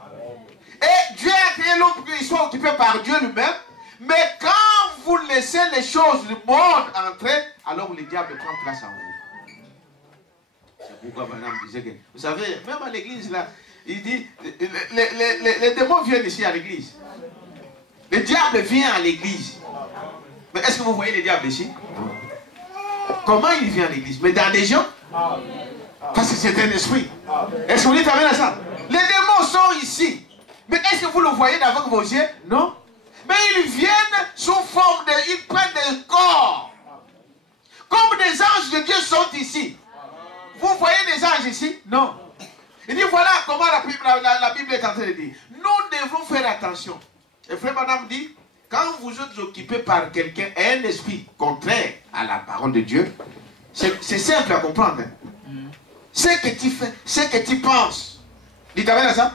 Et Dieu a créé l'homme pour qu'il soit occupé par Dieu lui-même. Mais quand vous laissez les choses du monde entrer, alors le diable prend place en vous. C'est pourquoi madame disait que, vous savez, même à l'église là, il dit, les démons viennent ici à l'église. Le diable vient à l'église. Mais est-ce que vous voyez le diable ici? Comment il vient à l'église? Mais dans des gens? Parce que c'est un esprit. Est-ce que vous dites amen à ça? Les démons sont ici. Mais est-ce que vous le voyez avec vos yeux? Non. Mais ils viennent sous forme de... Ils prennent des corps. Comme des anges de Dieu sont ici. Vous voyez des anges ici? Non. Il dit voilà comment la Bible est en train de dire. Nous devons faire attention. Et Frère Madame dit, quand vous êtes occupé par quelqu'un, un esprit contraire à la parole de Dieu, c'est simple à comprendre. Hein? Ce que tu fais, ce que tu penses. Dites amen à ça?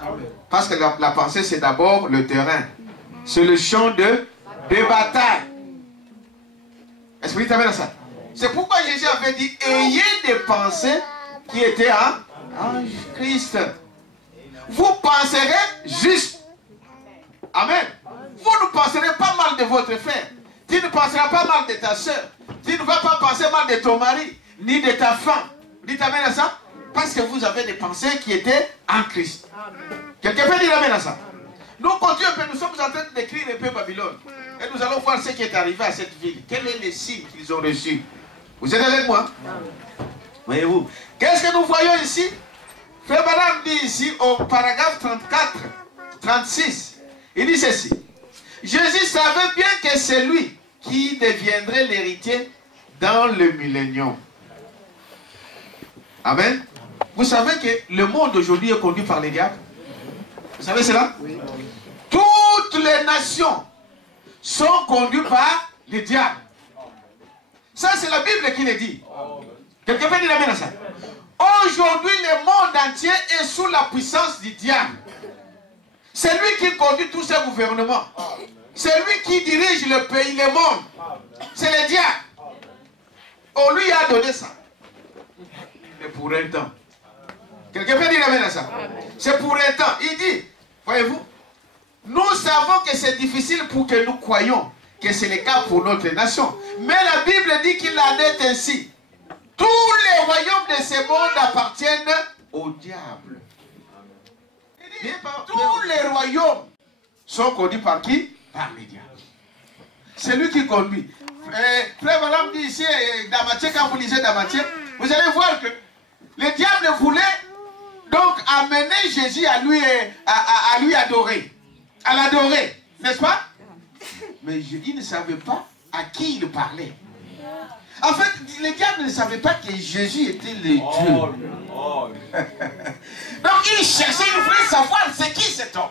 Parce que la pensée, c'est d'abord le terrain. C'est le champ de bataille. Est-ce que vous dites amen à ça? C'est pourquoi Jésus avait dit, ayez des pensées qui étaient en Christ. Vous penserez juste. Amen. Vous ne penserez pas mal de votre frère. Tu ne penseras pas mal de ta soeur. Tu ne vas pas penser mal de ton mari, ni de ta femme. Dites amen à ça. Parce que vous avez des pensées qui étaient en Christ. Quelqu'un peut dire amen à ça. Nous continuons, nous sommes en train d'écrire un peu Babylone. Et nous allons voir ce qui est arrivé à cette ville. Quel est le signe qu'ils ont reçu? Vous êtes avec moi? Voyez-vous? Qu'est-ce que nous voyons ici? Frère Branham dit ici au paragraphe 34, 36. Il dit ceci. Jésus savait bien que c'est lui qui deviendrait l'héritier dans le millénium. Amen. Vous savez que le monde aujourd'hui est conduit par les diables. Vous savez cela? Oui. Toutes les nations sont conduites par les diables. Ça, c'est la Bible qui le dit. Quelqu'un peut dire amen à ça? Aujourd'hui, le monde entier est sous la puissance du diable. C'est lui qui conduit tous ces gouvernements. C'est lui qui dirige le pays, le monde. C'est le diable. On lui a donné ça. Mais pour un temps. Quelqu'un peut dire amen à ça? C'est pour un temps. Il dit, voyez-vous, nous savons que c'est difficile pour que nous croyions que c'est le cas pour notre nation. Mais la Bible dit qu'il en est ainsi. Tous les royaumes de ce monde appartiennent au diable. Tous les royaumes sont conduits par qui? Par les diables. C'est lui qui conduit. Frère Madame dit ici, Damatier, quand vous lisez Damatier, vous allez voir que le diable voulait donc amener Jésus à lui adorer. À l'adorer. N'est-ce pas? Mais il ne savait pas à qui il parlait. En fait, le diable ne savait pas que Jésus était le Dieu. Donc il cherchait, il voulait savoir c'est qui cet homme.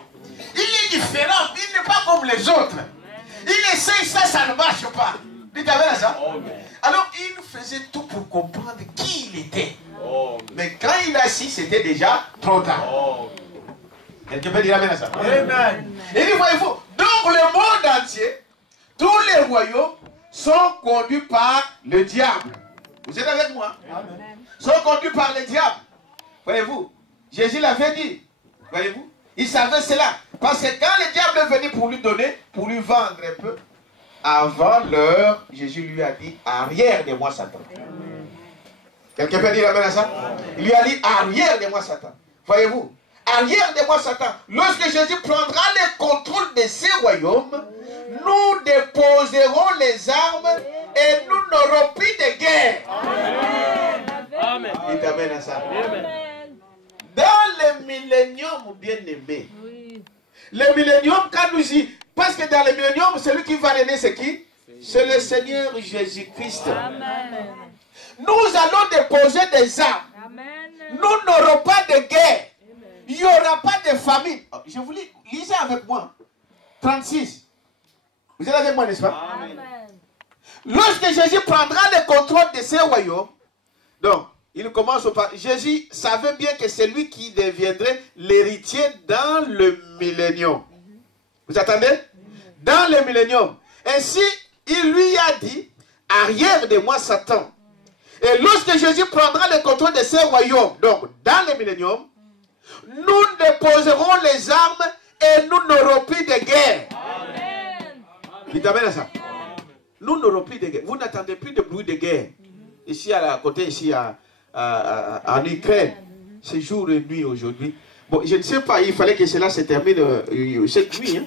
Il est différent, il n'est pas comme les autres. Il essaie ça, ça ne marche pas. Dites amen à ça. Alors il faisait tout pour comprendre qui il était. Mais quand il a assis, c'était déjà trop tard. Quelqu'un peut dire amen à ça? Amen. Et dit, voyez-vous, donc le monde entier, tous les royaumes sont conduits par le diable. Vous êtes avec moi? Amen. Sont conduits par le diable. Voyez-vous, Jésus l'avait dit. Voyez-vous, il savait cela. Parce que quand le diable est venu pour lui donner, pour lui vendre un peu, avant l'heure, Jésus lui a dit, arrière de moi Satan. Quelqu'un peut dire amen à ça? Il lui a dit, arrière de moi Satan. Voyez-vous, arrière de moi Satan. Lorsque Jésus prendra le contrôle de ces royaumes, nous déposerons les armes et nous n'aurons plus de guerre. Amen. Dites amen à ça. Amen. Dans le millénium bien-aimé, le millénium, quand nous y... Parce que dans le millénium, celui qui va régner, c'est qui? C'est le Seigneur Jésus-Christ. Nous allons déposer des armes. Nous n'aurons pas de guerre. Il n'y aura pas de famine. Je vous lis, lisez avec moi. 36. Vous êtes avec moi, n'est-ce pas? Amen. Lorsque Jésus prendra le contrôle de ces royaumes, donc, il commence par... Jésus savait bien que c'est lui qui deviendrait l'héritier dans le millénium. Vous attendez? Dans le millénium. Ainsi, il lui a dit, arrière de moi Satan. Et lorsque Jésus prendra le contrôle de ces royaumes, donc dans le millénium, nous déposerons les armes et nous n'aurons plus de guerre. Amen. Dites amen à ça. Nous n'aurons plus de guerre. Vous n'attendez plus de bruit de guerre. Ici, à côté, ici, en Ukraine, c'est jour et nuit aujourd'hui. Bon, je ne sais pas, il fallait que cela se termine cette nuit. Hein.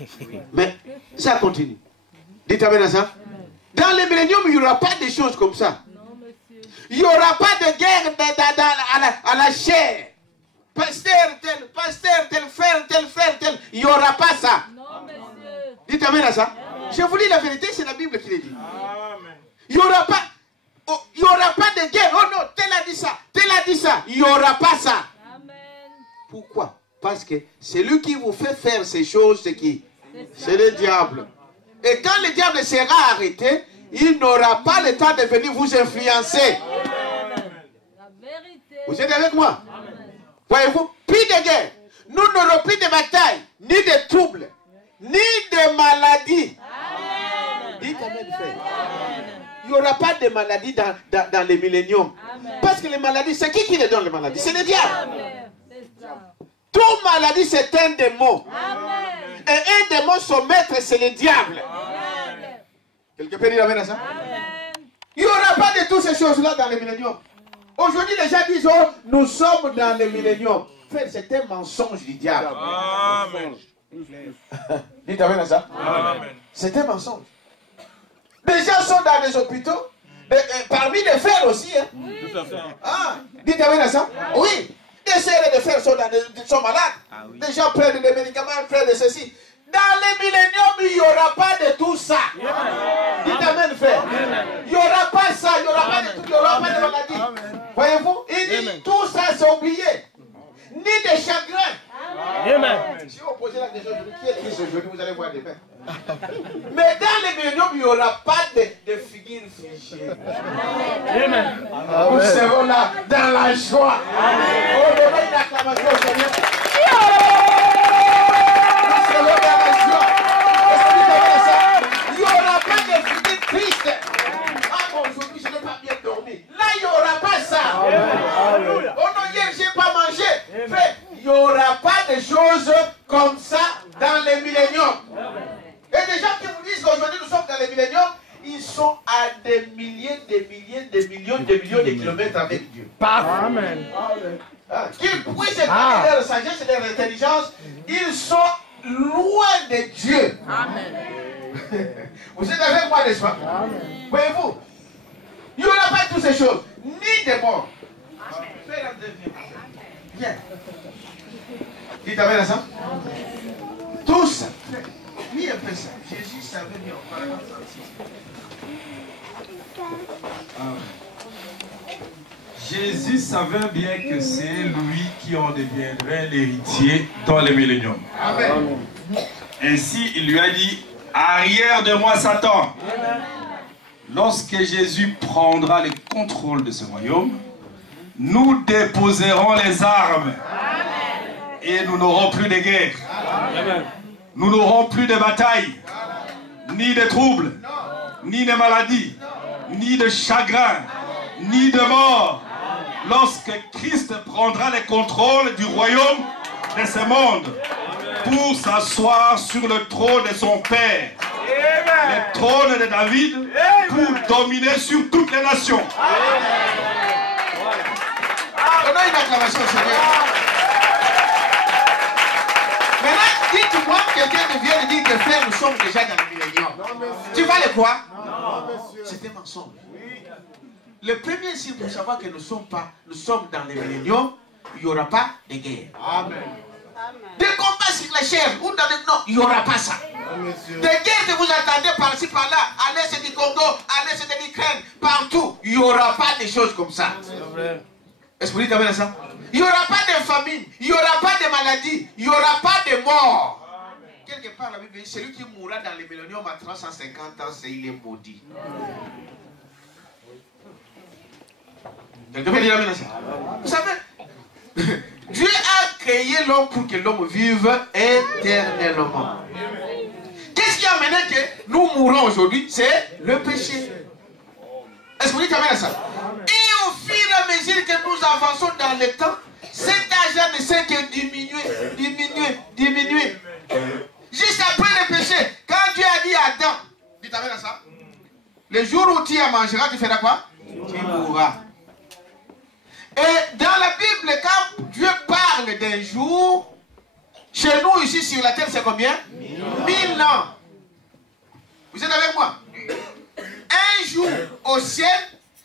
Mais ça continue. Dites amen à ça. Dans le millénium, il n'y aura pas de choses comme ça. Il n'y aura pas de guerre à la chair. Pasteur tel, frère tel. Il n'y aura pas ça. Non, monsieur. Dites amen à ça. Amen. Je vous dis la vérité, c'est la Bible qui le dit. Amen. Il n'y aura pas. Oh, il n'y aura pas de guerre. Oh non, tel a dit ça. Tel a dit ça. Il n'y aura pas ça. Amen. Pourquoi? Parce que c'est lui qui vous fait faire ces choses, c'est qui? C'est le diable. Et quand le diable sera arrêté, il n'aura pas le temps de venir vous influencer. Amen. La vérité. Vous êtes avec moi? Voyez-vous, plus de guerre. Nous n'aurons plus de bataille, ni de troubles, ni de maladies. Dites amen, frère. Il n'y aura pas de maladies dans les milléniums. Parce que les maladies, c'est qui les donne les maladies? C'est le diable. Toute maladie, c'est un démon. Et un démon, son maître, c'est le diable. Quelqu'un peut dire amen à ça? Il n'y aura pas de toutes ces choses-là dans les milléniums. Aujourd'hui, les gens disent, oh, nous sommes dans le millénium. Frère, c'est un mensonge du diable. Amen. Dites amen à ça. Amen. C'est un mensonge. Les gens sont dans des hôpitaux, parmi les frères aussi. Hein. Tout à fait. Ah, dites amen à ça. Oui. Des sœurs et des frères sont malades. Ah, oui. Des gens prennent des médicaments, prennent de ceci. Dans les milléniums, il n'y aura pas de tout ça. Dites amen, frère. Il n'y aura pas ça, il n'y aura pas de tout, il n'y aura pas de maladie. Voyez-vous, il dit tout ça, c'est oublié. Ni de chagrin. Amen. Si vous posez la question, qui est triste aujourd'hui, vous allez voir des mains. Mais dans les milléniums, il n'y aura pas de figures figées. Amen. Nous serons là dans la joie. On donne une acclamation au Seigneur. Il n'y aura pas de figures tristes. Ah, aujourd'hui, je n'ai pas bien dormi. Là, il n'y aura pas ça. Oh non, hier, je n'ai pas mangé. Frère, il n'y aura pas de choses comme ça dans les milléniums. Et les gens qui vous disent qu'aujourd'hui, nous sommes dans les milléniums, ils sont à des milliers, des millions de kilomètres avec Dieu. Amen. Qu'ils puissent écouter leur sagesse et leur intelligence, ils sont loin de Dieu. Amen. Vous êtes avec moi, n'est-ce pas? Voyez-vous, il n'y aura pas toutes ces choses, ni des morts. Viens. Dites amen à ça. Tout ça. Lis un peu ça. Jésus savait bien en paragraphe 36. Jésus savait bien que c'est lui qui en deviendrait l'héritier dans les milléniums. Amen. Ainsi, il lui a dit, arrière de moi, Satan. Amen. lorsque Jésus prendra le contrôle de ce royaume, nous déposerons les armes. Et nous n'aurons plus de guerre. Nous n'aurons plus de batailles, ni de troubles, ni de maladies, ni de chagrin, ni de mort. Lorsque Christ prendra le contrôle du royaume de ce monde pour s'asseoir sur le trône de son Père, le trône de David, pour dominer sur toutes les nations. On a une acclamation au Seigneur. Maintenant, dites-moi, quelqu'un vient de dire que frère, nous sommes déjà dans le millénium. Tu vas le quoi? C'est un mensonge. Le premier signe pour savoir que nous sommes dans le millénium, il n'y aura pas de guerre. Amen. Des combats sur la chair ou dans le nord, il n'y aura pas ça. Des guerres que vous attendez par-ci par-là, à l'est du Congo, à l'est de l'Ukraine, partout, il n'y aura pas de choses comme ça. Est-ce que vous dites ça? Il n'y aura pas de famine, il n'y aura pas de maladie, il n'y aura pas de mort. Quelque part, la Bible dit, celui qui mourra dans le millénium à 350 ans, il est maudit. Quelqu'un peut dire amen à ça? Vous savez, Dieu a créé l'homme pour que l'homme vive éternellement. Qu'est-ce qui a mené que nous mourons aujourd'hui? C'est le péché. Est-ce que vous dites amen à ça? Et au fur et à mesure que nous avançons dans le temps, cet argent ne sait que diminuer. Juste après le péché, quand Dieu a dit à Adam, dites amen à ça, le jour où tu en mangeras, tu feras quoi? Tu mourras. Et dans la Bible, quand Dieu parle d'un jour, chez nous ici sur la terre, c'est combien? 1000 ans. Vous êtes avec moi? Un jour au ciel,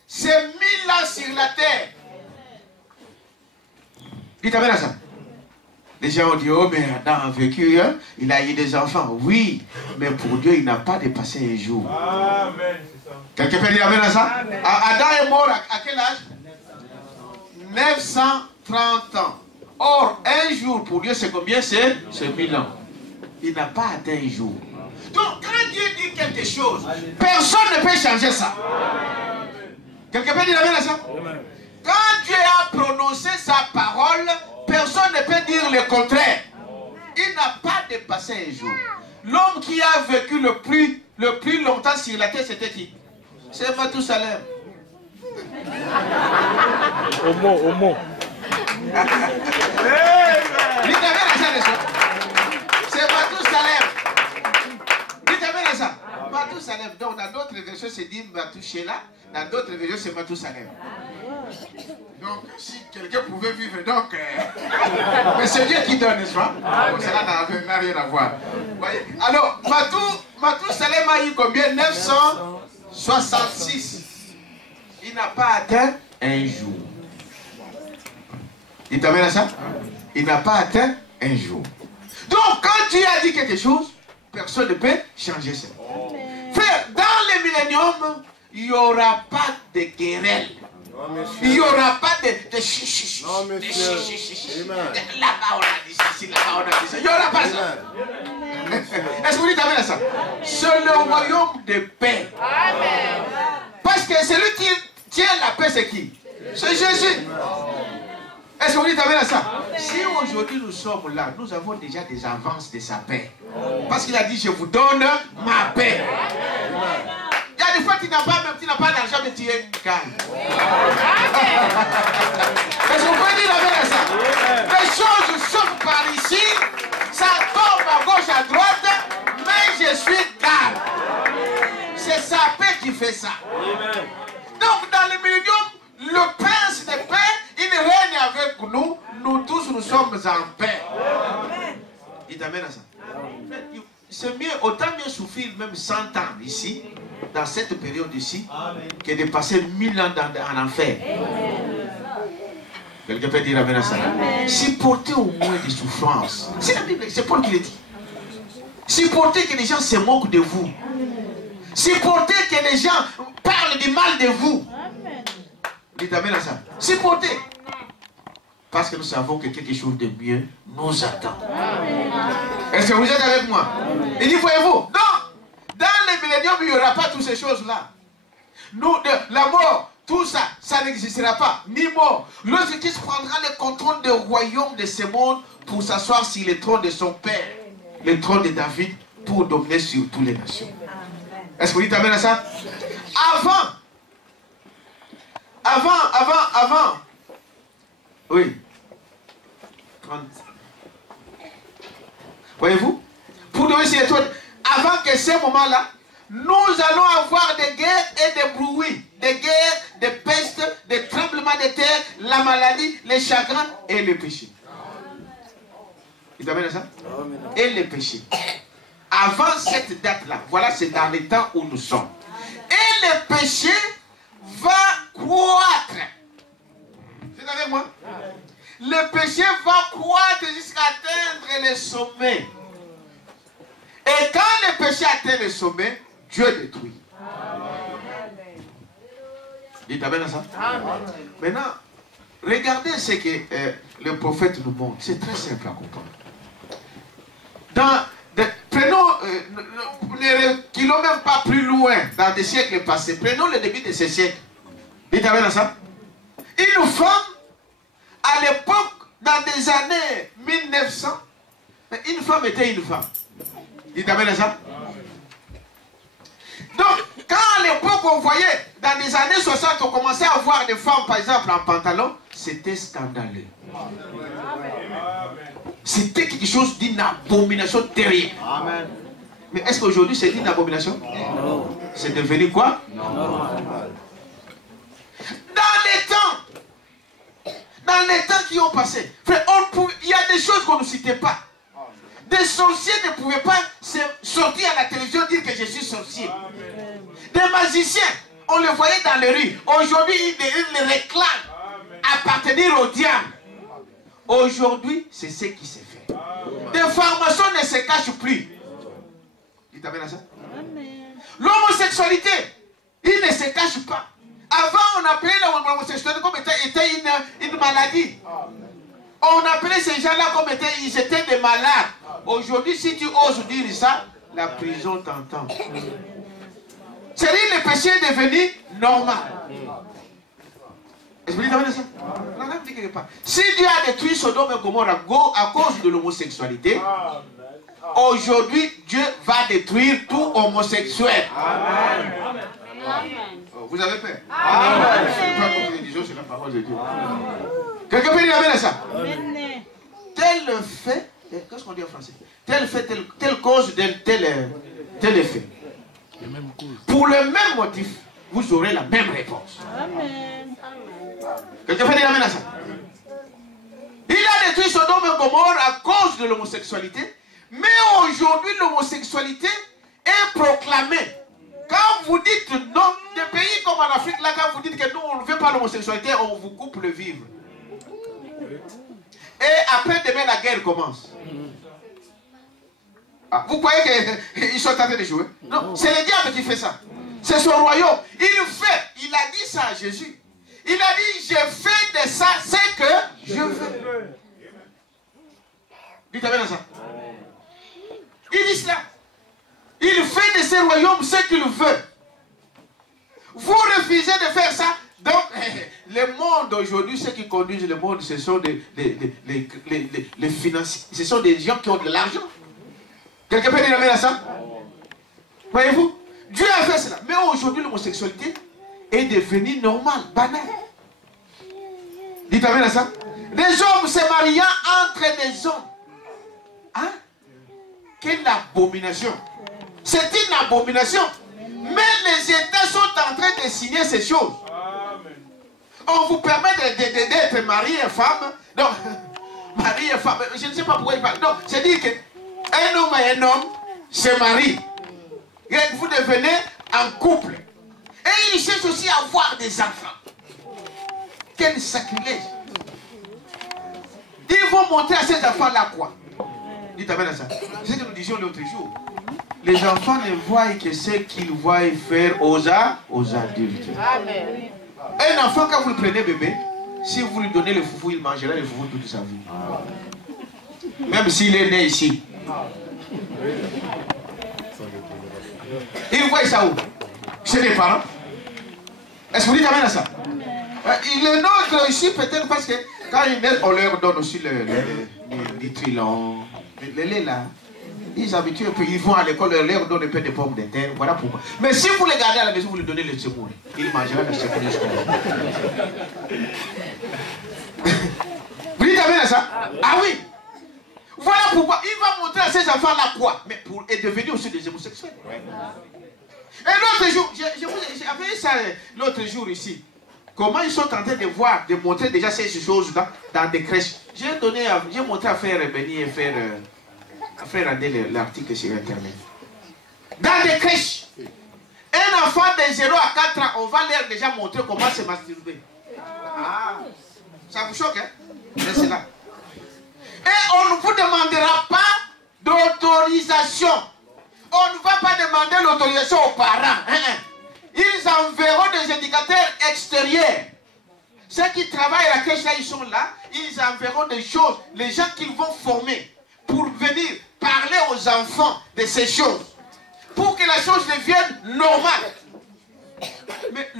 c'est 1000 ans sur la terre. Dites amen à ça. Les gens ont dit, oh mais Adam a vécu, hein? Il a eu des enfants. Oui, mais pour Dieu, il n'a pas dépassé un jour. Amen, c'est ça. Quelqu'un peut dire amen à ça? Amen. Adam est mort à quel âge? 930 ans. Or, un jour pour Dieu, c'est combien? C'est 1000 ans. Il n'a pas atteint un jour. Donc, quand Dieu dit quelque chose, personne ne peut changer ça. Quelqu'un peut dire amen à ça? Quand Dieu a prononcé sa parole, personne ne peut dire le contraire. Il n'a pas dépassé un jour. L'homme qui a vécu le plus longtemps sur la terre, c'était qui? C'est Mathusalem. Homo. C'est Mathusalem. Dites amen à ça. Mathusalem. Donc dans d'autres versions, c'est dit Mathushela. Dans d'autres versions, c'est Mathusalem. Donc, si quelqu'un pouvait vivre, donc, mais c'est Dieu qui donne, n'est-ce pas? Cela n'a rien à voir. Voyez? Alors, Mathusalem a eu combien? 966. Il n'a pas atteint un jour. Il t'amène à ça? Il n'a pas atteint un jour. Donc, quand Dieu a dit quelque chose, personne ne peut changer ça. Frère, dans le millénium, il n'y aura pas de querelle. Il n'y aura pas de chichichi. Là-bas on a dit ceci, là-bas on a dit ça. Il n'y aura pas ça. Est-ce que vous dites amen à ça? C'est le royaume de paix. Parce que celui qui tient la paix, c'est qui? C'est Jésus. Est-ce que vous dites amen à ça? Si aujourd'hui nous sommes là, nous avons déjà des avances de sa paix. Parce qu'il a dit, je vous donne ma paix. Il y a des fois tu n'as pas d'argent, mais tu es calme. Est-ce que vous pouvez dire amen à ça? Les choses sauvent par ici, ça tombe à gauche, à droite, mais je suis calme. C'est sa paix qui fait ça. Donc dans le millénium, le prince de paix, il règne avec nous. Nous tous, nous sommes en paix. Il t'amène à ça. C'est mieux, autant mieux souffrir même 100 ans ici, dans cette période ici, que de passer 1000 ans en enfer. Quelqu'un peut dire amen à ça. Supportez au moins des souffrances. C'est la Bible, c'est Paul qui le dit. Supportez que les gens se moquent de vous. Supportez que les gens parlent du mal de vous. Dites amen à ça. Supportez. Parce que nous savons que quelque chose de mieux nous attend. Est-ce que vous êtes avec moi? Il dit, voyez-vous, non, dans les milléniums, il n'y aura pas toutes ces choses-là. la mort, tout ça, ça n'existera pas, ni mort. Lorsque Christ prendra le contrôle du royaume de ce monde pour s'asseoir sur le trône de son père, le trône de David, pour dominer sur toutes les nations. Est-ce que vous dites amen à ça? Avant. Oui. 30. Voyez-vous? Pour donner sur les trônes, avant que ce moment-là, nous allons avoir des guerres et des bruits. Des guerres, des pestes, des tremblements de terre, la maladie, les chagrins et le péché. Vous avez ça? Et le péché. Avant cette date-là, voilà, c'est dans le temps où nous sommes. Et le péché va croître. Vous êtes avec moi? Le péché va croître jusqu'à atteindre le sommet. Et quand le péché atteint le sommet, Dieu détruit. Dites amen à ça? Maintenant, regardez ce que le prophète nous montre. C'est très simple à comprendre. Prenons, ne reculons même pas plus loin dans des siècles passés. Prenons le début de ce siècle. Dites amen à ça? Une femme, à l'époque, dans des années 1900, une femme était une femme. Dites amen à ça? Donc, quand à l'époque on voyait, dans les années 60, on commençait à voir des femmes, par exemple, en pantalon, c'était scandaleux. C'était quelque chose d'une abomination terrible. Amen. Mais est-ce qu'aujourd'hui c'est une abomination? Non. C'est devenu quoi? Non. Dans les temps qui ont passé, frère, il y a des choses qu'on ne citait pas. Des sorciers ne pouvaient pas sortir à la télévision dire que je suis sorcier. Amen. Des magiciens, on les voyait dans les rues. Aujourd'hui, ils les réclament appartenir au diable. Aujourd'hui, c'est ce qui s'est fait. Amen. Des formations ne se cachent plus. Dites amen à ça? L'homosexualité, il ne se cache pas. Avant, on appelait l'homosexualité comme étant une maladie. Amen. On appelait ces gens-là comme ils étaient des malades. Aujourd'hui, si tu oses dire ça, la prison t'entend. C'est-à-dire le péché est devenu normal. Est-ce que vous dites ça? Non, ne dit pas. Si Dieu a détruit Sodome et Gomorrhe à cause de l'homosexualité, aujourd'hui, Dieu va détruire tout homosexuel. Amen. Oh, vous avez peur? Amen. Je ne sais pas comment les disons, c'est la parole de Dieu. Quelqu'un peut dire amen à ça? Tel fait, qu'est-ce qu'on dit en français? Tel fait, telle cause, tel effet. Pour le même motif, vous aurez la même réponse. Amen. Quelqu'un peut dire amen à ça? Il a détruit Sodome et Gomorrhe à cause de l'homosexualité, mais aujourd'hui l'homosexualité est proclamée. Quand vous dites non, des pays comme en Afrique, là, quand vous dites que nous on ne veut pas l'homosexualité, on vous coupe le vivre. Et après demain la guerre commence. Ah, vous croyez qu'ils sont en train de jouer? Non, c'est le diable qui fait ça. C'est son royaume. Il a dit ça à Jésus. Il a dit, je fais de ça ce que je veux. Dites amen à ça. Il dit cela. Il fait de ce royaume ce qu'il veut. Vous refusez de faire ça. Donc, le monde aujourd'hui, ceux qui conduisent le monde, ce sont les financiers. Ce sont des gens qui ont de l'argent. Quelqu'un peut dire amen à ça? Voyez-vous? Dieu a fait cela. Mais aujourd'hui, l'homosexualité est devenue normale, banale. Dites amen à ça? Les hommes se mariant entre des hommes. Hein? Quelle abomination! C'est une abomination. Mais les États sont en train de signer ces choses. Amen. On vous permet d'être marié et femme. Donc, mari et femme, je ne sais pas pourquoi il parle. Donc, c'est dire qu'un homme et un homme se marient. Et vous devenez en couple. Et ils cherchent aussi à avoir des enfants. Quel sacrilège! Ils vont montrer à ces enfants-là quoi? Dites amen à ça. C'est ce que nous disions l'autre jour. Les enfants ne voient que ce qu'ils voient faire aux adultes. Amen. Un enfant, quand vous le prenez bébé, si vous lui donnez le foufou, il mangera le foufou toute sa vie. Même s'il est né ici. Il voit ça où? Chez les parents. Est-ce que vous dites amen à ça? Les nôtres ici, peut-être parce que quand ils naissent, on leur donne aussi le trilon, le lait là. Ils habituent, puis ils vont à l'école, on leur donne un peu de pommes de terre, voilà pourquoi. Mais si vous les gardez à la maison, vous lui donnez le semoule. Il mangera le semoule jusqu'au bout. Vous dites amen à ça? Ah oui! Voilà pourquoi il va montrer à ces enfants-là quoi? Mais pour devenir aussi des homosexuels. Et l'autre jour, j'avais ça l'autre jour ici. Comment ils sont en train de voir, de montrer déjà ces choses-là dans des crèches. J'ai montré à faire Béni et faire l'article sur Internet. Dans des crèches, un enfant de 0 à 4 ans, on va leur déjà montrer comment se masturber. Ah, ça vous choque, hein? Mais c'est là. Et on ne vous demandera pas d'autorisation. On ne va pas demander l'autorisation aux parents. Ils enverront des indicateurs extérieurs. Ceux qui travaillent à la crèche, là, ils sont là. Ils enverront des choses. Les gens qu'ils vont former pour venir parler aux enfants de ces choses. Pour que la chose devienne normale. Mais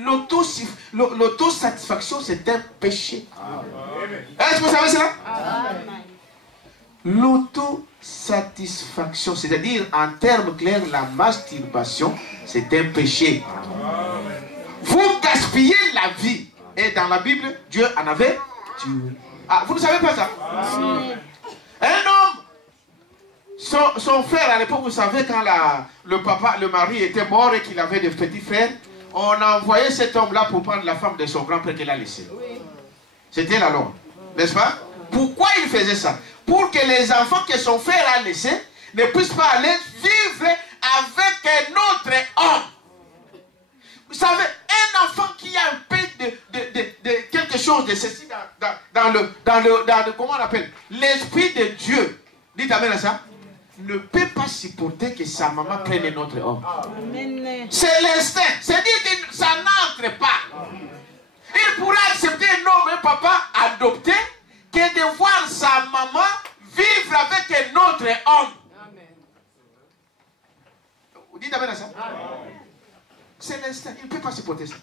l'autosatisfaction, c'est un péché. Est-ce que vous savez cela? L'autosatisfaction, c'est-à-dire en termes clairs, la masturbation, c'est un péché. Vous gaspillez la vie. Et dans la Bible, Dieu en avait tué. Ah, vous ne savez pas ça? Un homme, son frère à l'époque, vous savez, quand le mari était mort et qu'il avait des petits frères, on a envoyé cet homme-là pour prendre la femme de son grand-père qu'il a laissé. C'était la loi, n'est-ce pas? Pourquoi il faisait ça? Pour que les enfants que son frère a laissés ne puissent pas aller vivre avec un autre homme. Vous savez, un enfant qui a un peu de quelque chose de ceci dans le comment on appelle, l'esprit de Dieu, dites amen à ça, ne peut pas supporter que sa maman prenne un autre homme. C'est l'instinct, c'est-à-dire que ça n'entre pas. Il pourrait accepter un homme, un papa adopté, que de voir sa maman vivre avec un autre homme. Vous dites amen à ça? C'est l'instinct, il ne peut pas supporter ça.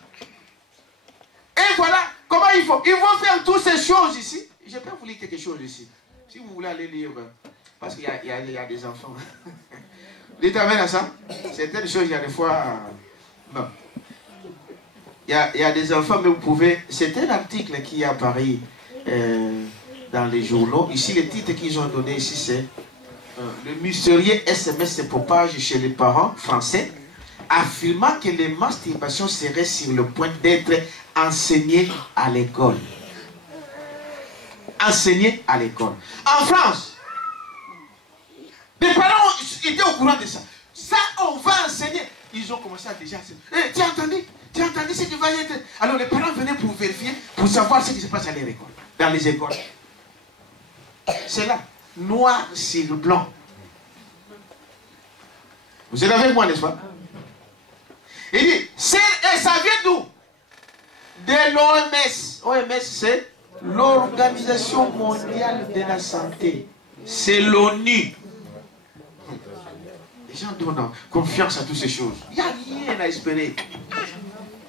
Et voilà comment il faut. Ils vont faire toutes ces choses ici. Je peux vous lire quelque chose ici. Si vous voulez aller lire, parce qu'il y a des enfants. Dites amen à ça. Certaines choses, il y a des fois... Non. Il y a des enfants, mais vous pouvez... C'est un article qui apparaît dans les journaux. Ici, le titre qu'ils ont donné ici, c'est le mystérieux SMS se propage chez les parents français, affirmant que les masturbations seraient sur le point d'être enseignées à l'école. Enseignées à l'école. En France, les parents étaient au courant de ça. Ça, on va enseigner. Ils ont commencé à déjà enseigner. Hey, tu as entendu ce qui va être. Alors les parents venaient pour vérifier, pour savoir ce qui se passe à leur école, dans les écoles. C'est là, noir sur blanc. Vous êtes avec moi, n'est-ce pas? Il dit, et ça vient d'où? De l'OMS. OMS, c'est l'Organisation mondiale de la santé. C'est l'ONU. Les gens donnent confiance à toutes ces choses. Il n'y a rien à espérer.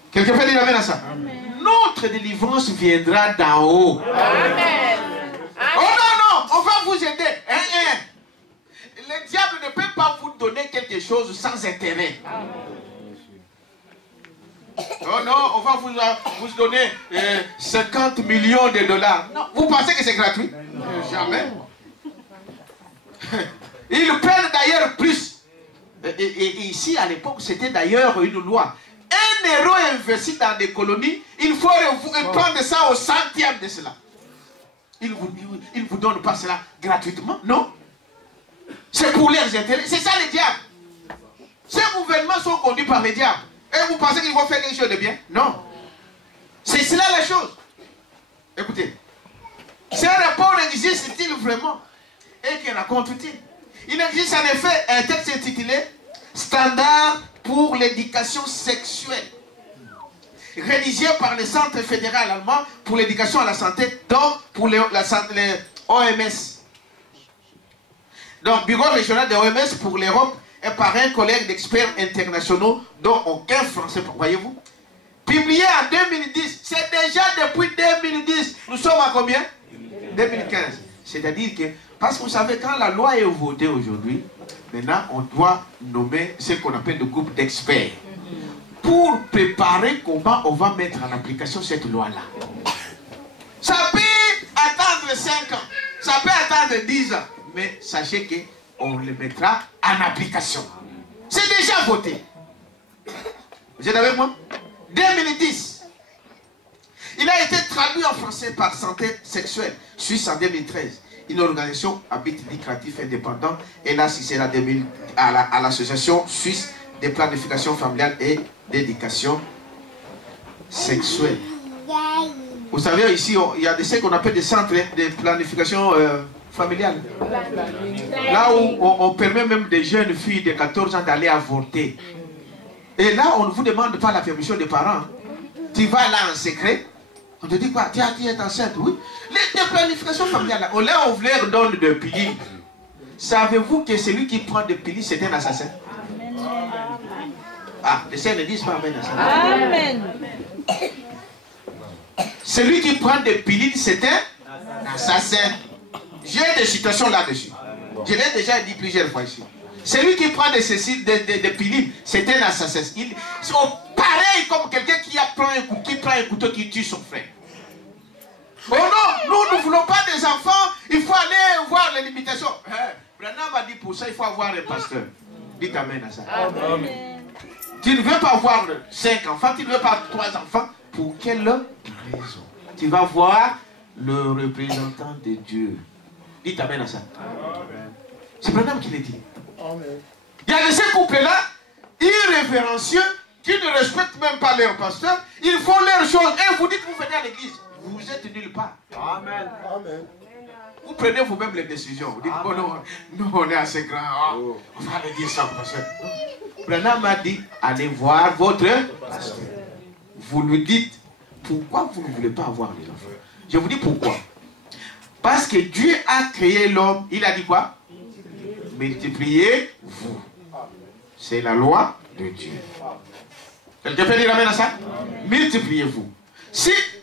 Quelqu'un peut dire amen à ça? Amen. Notre délivrance viendra d'en haut. Amen. Oh non, on va vous aider. Le diable ne peut pas vous donner quelque chose sans intérêt. Oh non, on va vous donner 50 millions de dollars. Non, vous pensez que c'est gratuit? Jamais. Ils prennent d'ailleurs plus. Et ici, à l'époque, c'était d'ailleurs une loi. 1 euro investi dans des colonies, il faut prendre ça au centième de cela. Ils ne vous donnent pas cela gratuitement, non? C'est pour leurs intérêts. C'est ça le diable. Ces gouvernements sont conduits par le diable. Et vous pensez qu'ils vont faire quelque chose de bien? Non. C'est cela la chose. Écoutez. Ce rapport existe-t-il vraiment? Et que raconte-t-il? Il existe en effet un texte intitulé Standard pour l'éducation sexuelle, rédigé par le Centre fédéral allemand pour l'éducation à la santé, donc pour les OMS. Donc, Bureau régional de l'OMS pour l'Europe et par un collègue d'experts internationaux dont aucun français, voyez-vous, publié en 2010. C'est déjà depuis 2010. Nous sommes à combien? 2015. C'est-à-dire que, parce que vous savez, quand la loi est votée aujourd'hui, maintenant on doit nommer ce qu'on appelle le groupe d'experts pour préparer comment on va mettre en application cette loi-là. Ça peut attendre 5 ans, ça peut attendre 10 ans, mais sachez qu'on le mettra en application. C'est déjà voté. Vous êtes avec moi? 2010. Il a été traduit en français par Santé Sexuelle Suisse en 2013. Une organisation à but lucratif indépendant et là, si c'est à l'association suisse de planification familiale et d'éducation sexuelle. Vous savez, ici, il y a ce qu'on appelle des centres de planification familiale. Là où on permet même des jeunes filles de 14 ans d'aller avorter. Et là, on ne vous demande pas la permission des parents. Tu vas là en secret. On te dit quoi? Tu es enceinte, oui. Les planifications familiales, on leur donne des pilules. Savez-vous que celui qui prend des pilules, c'est un assassin? Ah, les saints ne disent pas amen à ça. Amen. Celui qui prend des pilules, c'est un assassin. J'ai des situations là-dessus. Je l'ai déjà dit plusieurs fois ici. Celui qui prend des pilules, c'est un assassin. C'est pareil comme quelqu'un qui prend un couteau qui tue son frère. Oh non, nous ne voulons pas des enfants, il faut aller voir les limitations. Branham a dit pour ça, il faut avoir un pasteur. Dites amen à ça. Amen. Tu ne veux pas avoir 5 enfants, tu ne veux pas 3 enfants. Pour quelle raison? Tu vas voir le représentant de Dieu. Dites amen à ça. C'est Branham qui l'a dit. Amen. Il y a de ces couples-là, irrévérencieux, qui ne respectent même pas leur pasteur. Ils font leurs choses. Et vous dites, vous venez à l'église. Vous êtes nulle part. Amen. Amen. Vous prenez vous-même les décisions. Vous dites, oh non, nous on est assez grands. Oh, on va aller dire ça au pasteur. Branham m'a dit, allez voir votre pasteur. Vous lui dites, pourquoi vous ne voulez pas avoir des enfants? Je vous dis pourquoi. Parce que Dieu a créé l'homme. Il a dit quoi? Multipliez-vous. C'est la loi de Dieu. Quelqu'un peut dire amen à ça? Multipliez-vous.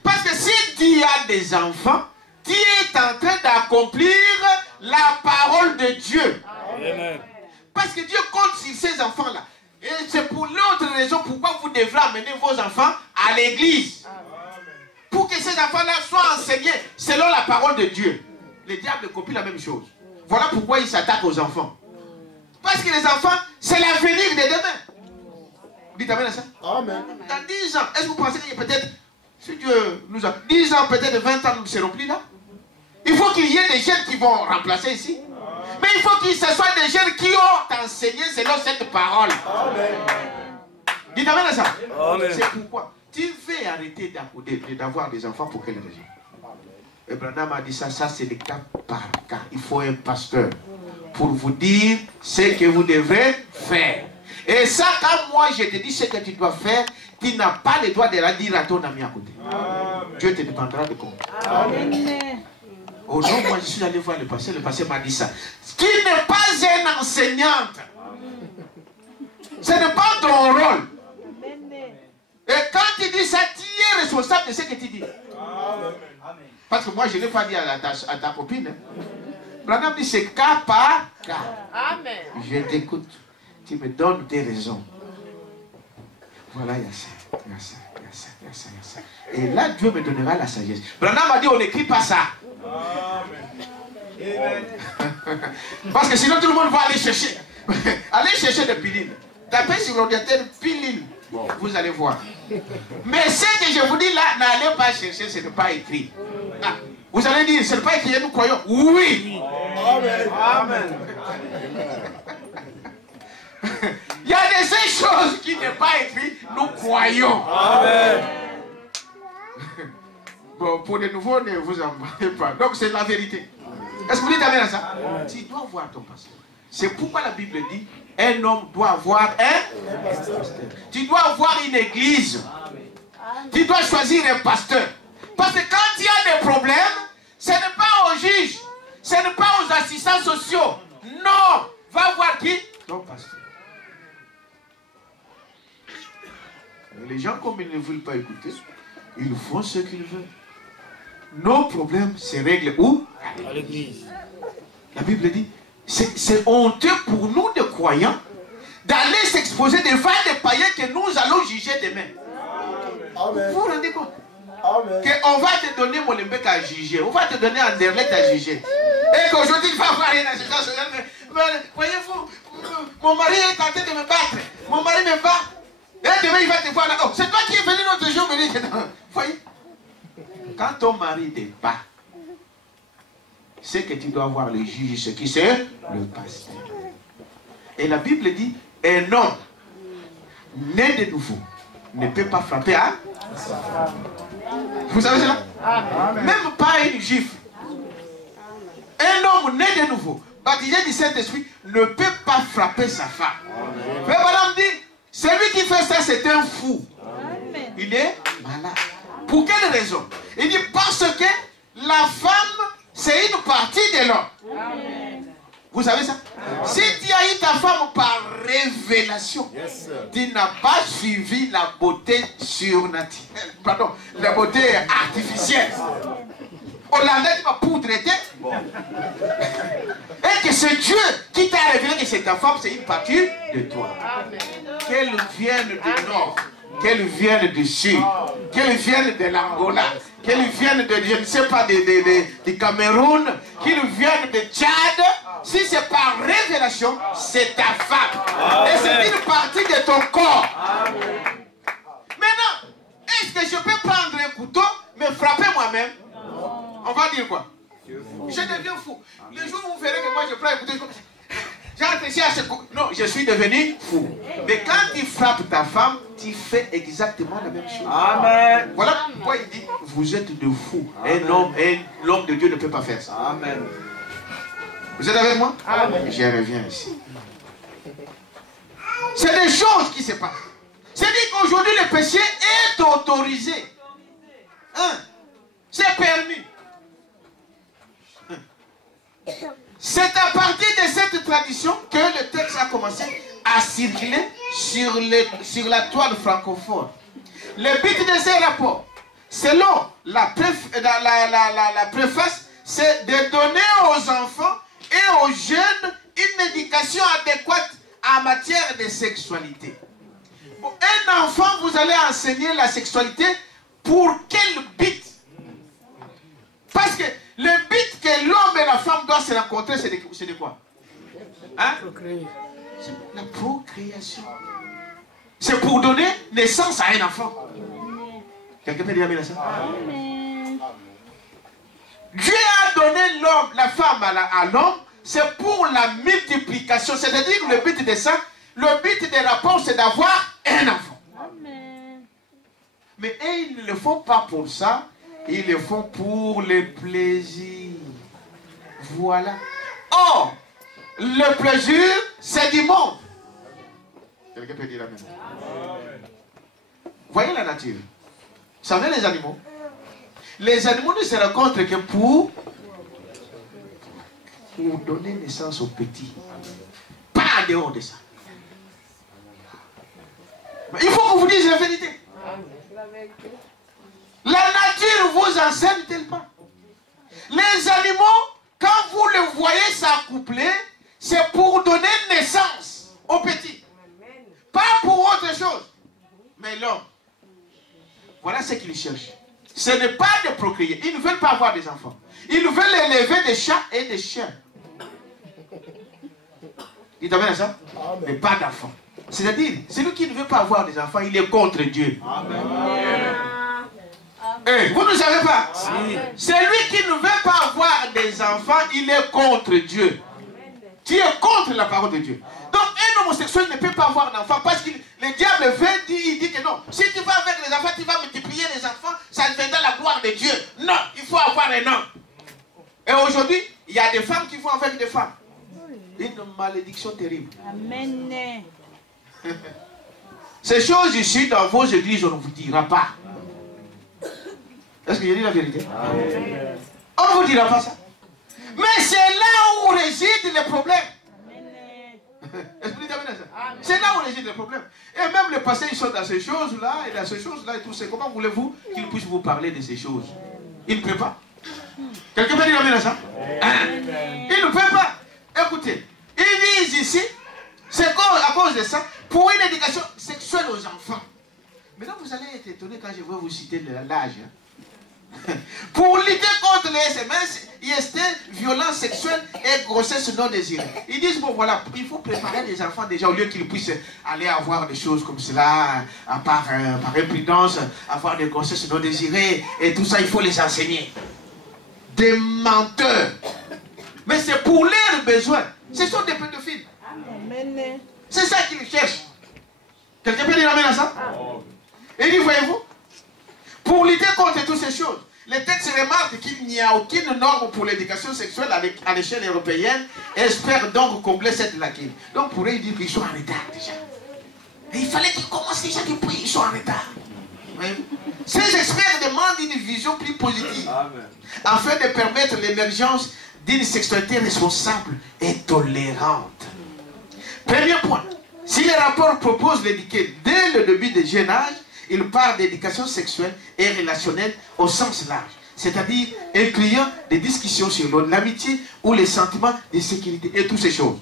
Parce que si tu as des enfants, tu es en train d'accomplir la parole de Dieu. Amen. Parce que Dieu compte sur ces enfants-là. Et c'est pour l'autre raison pourquoi vous devrez amener vos enfants à l'église. Pour que ces enfants-là soient enseignés selon la parole de Dieu. Le diable copie la même chose. Voilà pourquoi il s'attaque aux enfants. Parce que les enfants, c'est l'avenir de demain. Dites amen à ça. Amen. Dans 10 ans, est-ce que vous pensez qu'il y a peut-être, si Dieu nous a 10 ans, peut-être 20 ans, nous ne serons plus là? Il faut qu'il y ait des jeunes qui vont remplacer ici. Mais il faut que ce soit des jeunes qui ont enseigné selon cette parole. Amen. Dites amen à ça. C'est pourquoi tu veux arrêter d'avoir des enfants pour quelle raison? Et Branham a dit ça c'est le cas par cas. Il faut un pasteur pour vous dire ce que vous devrez faire. Et ça, quand moi je te dis ce que tu dois faire, tu n'as pas le droit de la dire à ton ami à côté. Amen. Dieu te demandera de compte. Amen. Oh non, moi je suis allé voir le pasteur m'a dit ça. Qui n'est pas une enseignante. Ce n'est pas ton rôle. Et quand tu dis ça, tu es responsable de ce que tu dis. Amen. Parce que moi je ne l'ai pas dit à ta copine. Branham dit c'est cas par cas. Amen. Je t'écoute. Tu me donnes tes raisons. Voilà, il y a ça, il y a ça, il y a ça, il y a ça, il y a ça. Et là, Dieu me donnera la sagesse. Branham a dit on n'écrit pas ça. Amen. Parce que sinon tout le monde va aller chercher. Allez chercher des pilules. Tapez sur l'ordinateur pilules. Bon, vous allez voir. Mais ce que je vous dis là, n'allez pas chercher, ce n'est pas écrit. Ah, vous allez dire, ce n'est pas écrit, nous croyons. Oui. Amen. Amen. Il y a des choses qui n'est pas écrites, nous croyons. Amen. Bon, pour les nouveaux, ne vous emballez pas. Donc c'est la vérité. Est-ce que vous dites amen à ça? Tu dois voir ton pasteur. C'est pourquoi la Bible dit, un homme doit avoir un pasteur. Tu dois avoir une église. Tu dois choisir un pasteur. Parce que quand il y a des problèmes, ce n'est pas aux juges, ce n'est pas aux assistants sociaux. Non, va voir qui? Ton pasteur. Les gens, comme ils ne veulent pas écouter, ils font ce qu'ils veulent. Nos problèmes se règlent où? À l'église. La Bible dit, c'est honteux pour nous, de croyants, d'aller s'exposer devant des païens que nous allons juger demain. Amen. Vous vous rendez compte? Amen. Qu'on va te donner Molenbeek à juger, on va te donner Anderlecht à juger. Et qu'aujourd'hui, il va avoir une assistance. Voyez-vous, mon mari est tenté de me battre. Mon mari me bat. Et demain, il va te voir là. Oh, c'est toi qui es venu l'autre jour me dire que non. Voyez? Quand ton mari te bat, c'est que tu dois voir le juge, ce qui c'est le pasteur. Et la Bible dit, un homme né de nouveau ne peut pas frapper à sa femme. Vous savez cela? Même pas une gifle. Un homme né de nouveau, baptisé du Saint-Esprit, ne peut pas frapper sa femme. Mais madame dit, celui qui fait ça, c'est un fou. Il est malade. Pour quelle raison? Il dit parce que la femme, c'est une partie de l'homme. Vous savez ça? Si tu as eu ta femme par révélation, tu n'as pas suivi la beauté surnaturelle. Pardon, la beauté artificielle. Hollandais, tu vas poudrer. Et que c'est Dieu qui t'a révélé que c'est ta femme, c'est une partie de toi. Qu'elle vienne du nord, qu'elle vienne du sud, qu'elle vienne de l'Angola, qu'elle vienne de, je ne sais pas, du Cameroun, qu'elle vienne de Tchad. Si c'est par révélation, c'est ta femme. Et c'est une partie de ton corps. Maintenant, est-ce que je peux prendre un couteau, me frapper moi-même? On va dire quoi? Je deviens fou. Le jour où vous verrez que moi je prends un couteau, j'entre ici à ce coup. Non, je suis devenu fou. Mais quand tu frappes ta femme, tu fais exactement la même chose. Amen. Voilà pourquoi il dit, vous êtes de fous. L'homme de Dieu ne peut pas faire ça. Amen. Vous êtes avec moi? Amen. Je reviens ici. C'est des choses qui se passent. C'est-à-dire qu'aujourd'hui le péché est autorisé. C'est permis. C'est à partir de cette tradition que le texte a commencé à circuler sur la toile francophone. Le but de ces rapports, selon la préface, c'est de donner aux enfants et aux jeunes une éducation adéquate en matière de sexualité. Pour un enfant, vous allez enseigner la sexualité pour quel but? Parce que le but que l'homme et la femme doivent se rencontrer, c'est de quoi? Hein? C'est la procréation. C'est pour donner naissance à un enfant. Quelqu'un peut dire amen à ça? Amen. Dieu a donné l'homme, la femme à l'homme, c'est pour la multiplication. C'est-à-dire le but de ça, le but des rapports, c'est d'avoir un enfant. Amen. Mais ils ne le font pas pour ça. Ils le font pour le plaisir. Voilà. Or, le plaisir, c'est du monde. Quelqu'un peut dire amen. Voyez la nature. Vous savez les animaux? Les animaux ne se rencontrent que pour donner naissance aux petits. Pas en dehors de ça. Mais il faut que vous disiez la vérité. La nature vous enseigne-t-elle pas? Les animaux, quand vous les voyez s'accoupler, c'est pour donner naissance aux petits. Pas pour autre chose. Mais l'homme, voilà ce qu'il cherche. Ce n'est pas de procréer. Ils ne veulent pas avoir des enfants. Ils veulent élever des chats et des chiens. Il t'amène à ça? Mais pas d'enfants. C'est-à-dire, celui qui ne veut pas avoir des enfants, il est contre Dieu. Amen. Hey, vous ne savez pas? Si. Celui qui ne veut pas avoir des enfants, il est contre Dieu. Tu es contre la parole de Dieu. Donc un homosexuel ne peut pas avoir d'enfant parce que le diable il dit que non. Si tu vas avec les enfants, tu vas multiplier les enfants, ça deviendra la gloire de Dieu. Non, il faut avoir un homme. Et aujourd'hui, il y a des femmes qui vont avec des femmes. Une malédiction terrible. Amen. Ces choses ici dans vos églises, on ne vous dira pas. Est-ce que je dis la vérité? Amen. On ne vous dira pas ça. Mais c'est là où réside le problème. Est-ce que vous dites amen à ça? C'est là où réside le problème. Et même les pasteurs, ils sont dans ces choses-là, et dans ces choses-là, et tout ça. Comment voulez-vous qu'ils puissent vous parler de ces choses? Ils ne peuvent pas. Quelqu'un peut dire amen à ça? Ils ne peuvent pas. Écoutez, ils disent ici, c'est à cause de ça, pour une éducation sexuelle aux enfants. Maintenant, vous allez être étonné quand je vais vous citer l'âge. Pour lutter contre les SMS, IST, violence sexuelle et grossesse non désirée. Ils disent, bon voilà, il faut préparer les enfants déjà au lieu qu'ils puissent aller avoir des choses comme cela, par imprudence, avoir des grossesses non désirées, et tout ça, il faut les enseigner. Des menteurs. Mais c'est pour leurs besoins. Ce sont des pédophiles. C'est ça qu'ils cherchent. Quelqu'un peut dire amen à ça? Et dit, voyez-vous, pour lutter contre toutes ces choses, les textes remarquent qu'il n'y a aucune norme pour l'éducation sexuelle à l'échelle européenne et espèrent donc combler cette lacune. Donc pour eux, ils disent qu'ils sont en retard déjà. Et il fallait qu'ils commencent déjà depuis, ils sont en retard. Ces experts demandent une vision plus positive afin de permettre l'émergence d'une sexualité responsable et tolérante. Premier point, si les rapports proposent l'éduquer dès le début du jeune âge, il parle d'éducation sexuelle et relationnelle au sens large, c'est-à-dire incluant des discussions sur l'amitié ou les sentiments de sécurité et toutes ces choses.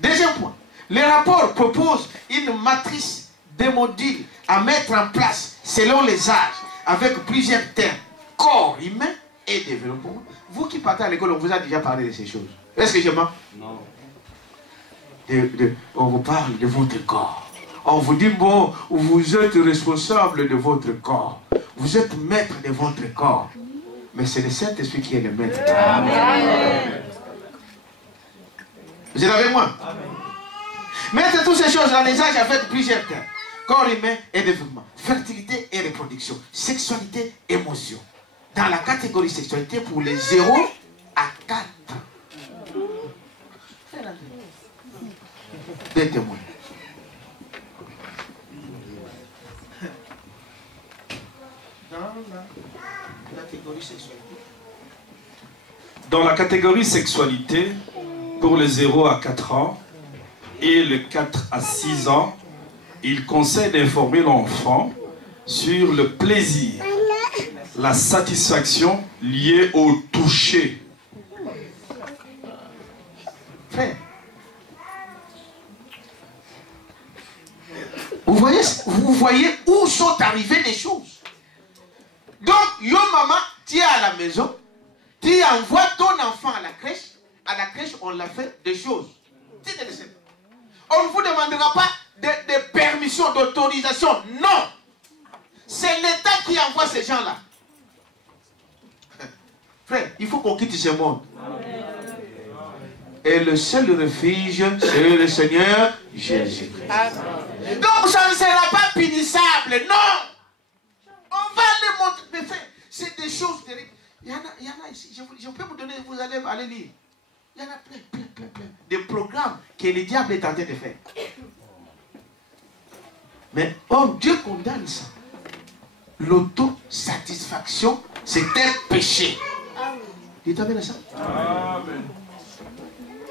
Deuxième point, les rapports proposent une matrice de modules à mettre en place selon les âges, avec plusieurs termes, corps humain et développement. Vous qui partez à l'école, on vous a déjà parlé de ces choses. Est-ce que je mens? Non. On vous parle de votre corps. On vous dit, bon, vous êtes responsable de votre corps. Vous êtes maître de votre corps. Mais c'est le Saint-Esprit qui est le maître. Amen. Vous êtes avec moi? Amen. Mettre toutes ces choses dans les âges avec plusieurs termes. Corps humain et développement. Fertilité et reproduction. Sexualité, émotion. Dans la catégorie sexualité pour les 0 à 4. Des témoins. Dans la catégorie sexualité, pour les 0 à 4 ans et les 4 à 6 ans, il conseille d'informer l'enfant sur le plaisir, la satisfaction liée au toucher. Frère, vous voyez où sont arrivées les choses. Donc, yo maman, tu es à la maison, tu envoies ton enfant à la crèche, on l'a fait des choses. On ne vous demandera pas de permission, d'autorisation, non. C'est l'État qui envoie ces gens-là. Frère, il faut qu'on quitte ce monde. Et le seul refuge, c'est le Seigneur Jésus-Christ. Donc ça ne sera pas punissable, non. On va les montrer. Mais frère, c'est des choses terribles. Il y en a ici, je peux vous donner, vous allez aller lire. Il y en a plein. Des programmes que le diable est en train de faire. Mais oh, Dieu condamne ça. L'autosatisfaction, c'est un péché. Dites amen à ça. Amen.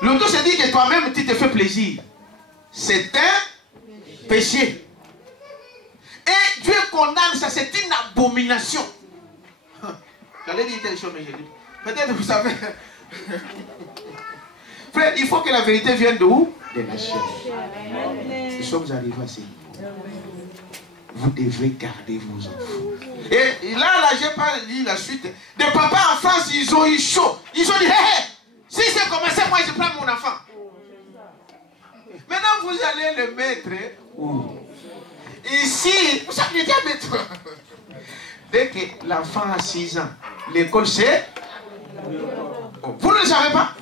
L'auto, c'est dire que toi-même, tu te fais plaisir. C'est un péché. Et Dieu condamne ça, c'est une abomination. J'allais dire quelque chose, mais j'ai dit. Peut-être vous savez. Frère, il faut que la vérité vienne de où? De la chair. Nous sommes arrivés à ce niveau. Vous devez garder vos enfants. Et là, j'ai pas dit la suite. Des papas en France, ils ont eu chaud. Ils ont dit, hé, hé, si c'est comme ça, moi je prends mon enfant. Maintenant, vous allez le mettre où? Ici, vous savez déjà mettre. Dès que l'enfant a 6 ans, l'école c'est. Vous ne le savez pas?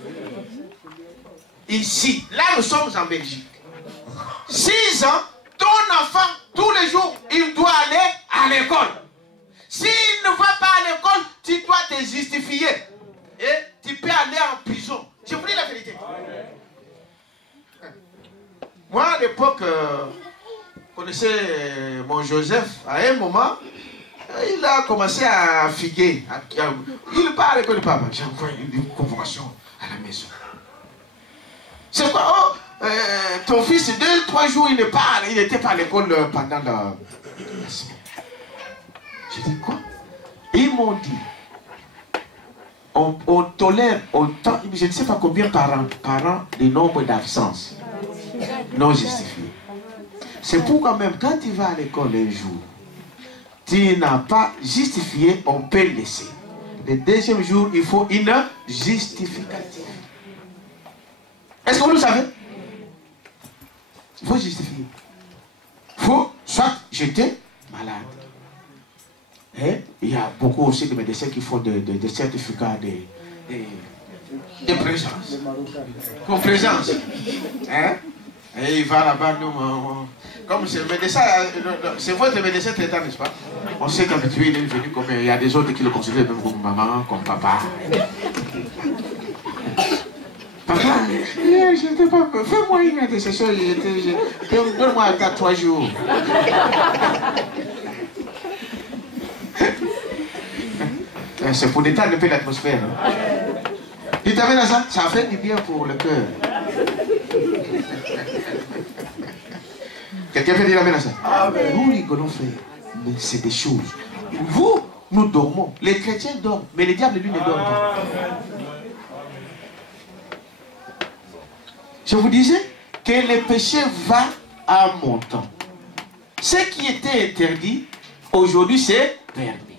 Ici, là nous sommes en Belgique. 6 ans, ton enfant, tous les jours, il doit aller à l'école. S'il ne va pas à l'école, tu dois te justifier. Et tu peux aller en prison. Je vous dis la vérité. Moi, à l'époque, je connaissais mon Joseph. À un moment, il a commencé à figuer. Il part à l'école, papa. J'ai envoyé une convocation à la maison. C'est quoi? Oh, ton fils, 2-3 jours, il n'était pas à l'école pendant la semaine. J'ai dit quoi? Et ils m'ont dit, on tolère autant, je ne sais pas combien par an, le nombre d'absences non justifiées. C'est pourquoi même quand tu vas à l'école un jour, tu n'as pas justifié, on peut le laisser. Le deuxième jour, il faut une justificative. Est-ce que vous le savez? Il faut justifier. Il faut, soit j'étais malade. Et il y a beaucoup aussi de médecins qui font des certificats de présence. Comme présence. Hein? Et il va là-bas, nous, comme c'est le médecin, c'est votre médecin traitant, n'est-ce pas? On sait qu'habituellement il est venu comme il y a des autres qui le considèrent même comme maman, comme papa. Papa, je n'étais pas. Fais-moi une intercession, donne-moi 4-3 jours. C'est pour détendre un peu l'atmosphère. Tu t'avais dans ça? Ça fait du bien pour le cœur. Quelqu'un peut dire amen à ça? Nous rigolons, frère, mais c'est des choses. Vous, nous dormons. Les chrétiens dorment, mais le diable, lui, ne dort pas. Je vous disais que le péché va à montant. Ce qui était interdit, aujourd'hui, c'est permis.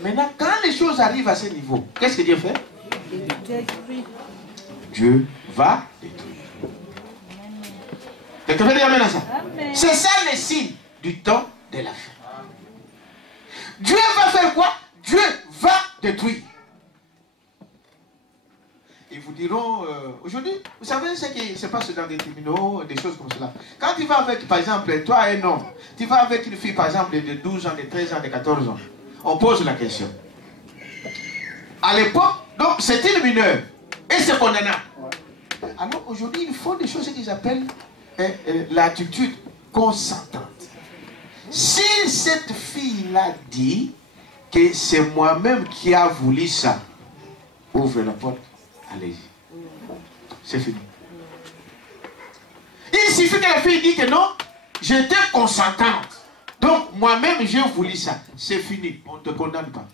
Maintenant, quand les choses arrivent à ce niveau, qu'est-ce que Dieu fait? Dieu va détruire. Quelqu'un peut dire amen à ça? C'est ça le signe du temps de la fin. Dieu va faire quoi? Dieu va détruire. Ils vous diront, aujourd'hui, vous savez ce qui se passe dans des tribunaux, des choses comme cela. Quand tu vas avec, par exemple, toi un homme, tu vas avec une fille, par exemple, de 12 ans, de 13 ans, de 14 ans, on pose la question. À l'époque, donc, c'était le mineur, et c'est condamnable. Alors, aujourd'hui, ils font des choses qu'ils appellent l'attitude consentante. Si cette fille-là dit que c'est moi-même qui a voulu ça, ouvre la porte, allez-y. C'est fini. Il suffit que la fille dise que non, j'étais consentante. Donc moi-même j'ai voulu ça. C'est fini. On ne te condamne pas.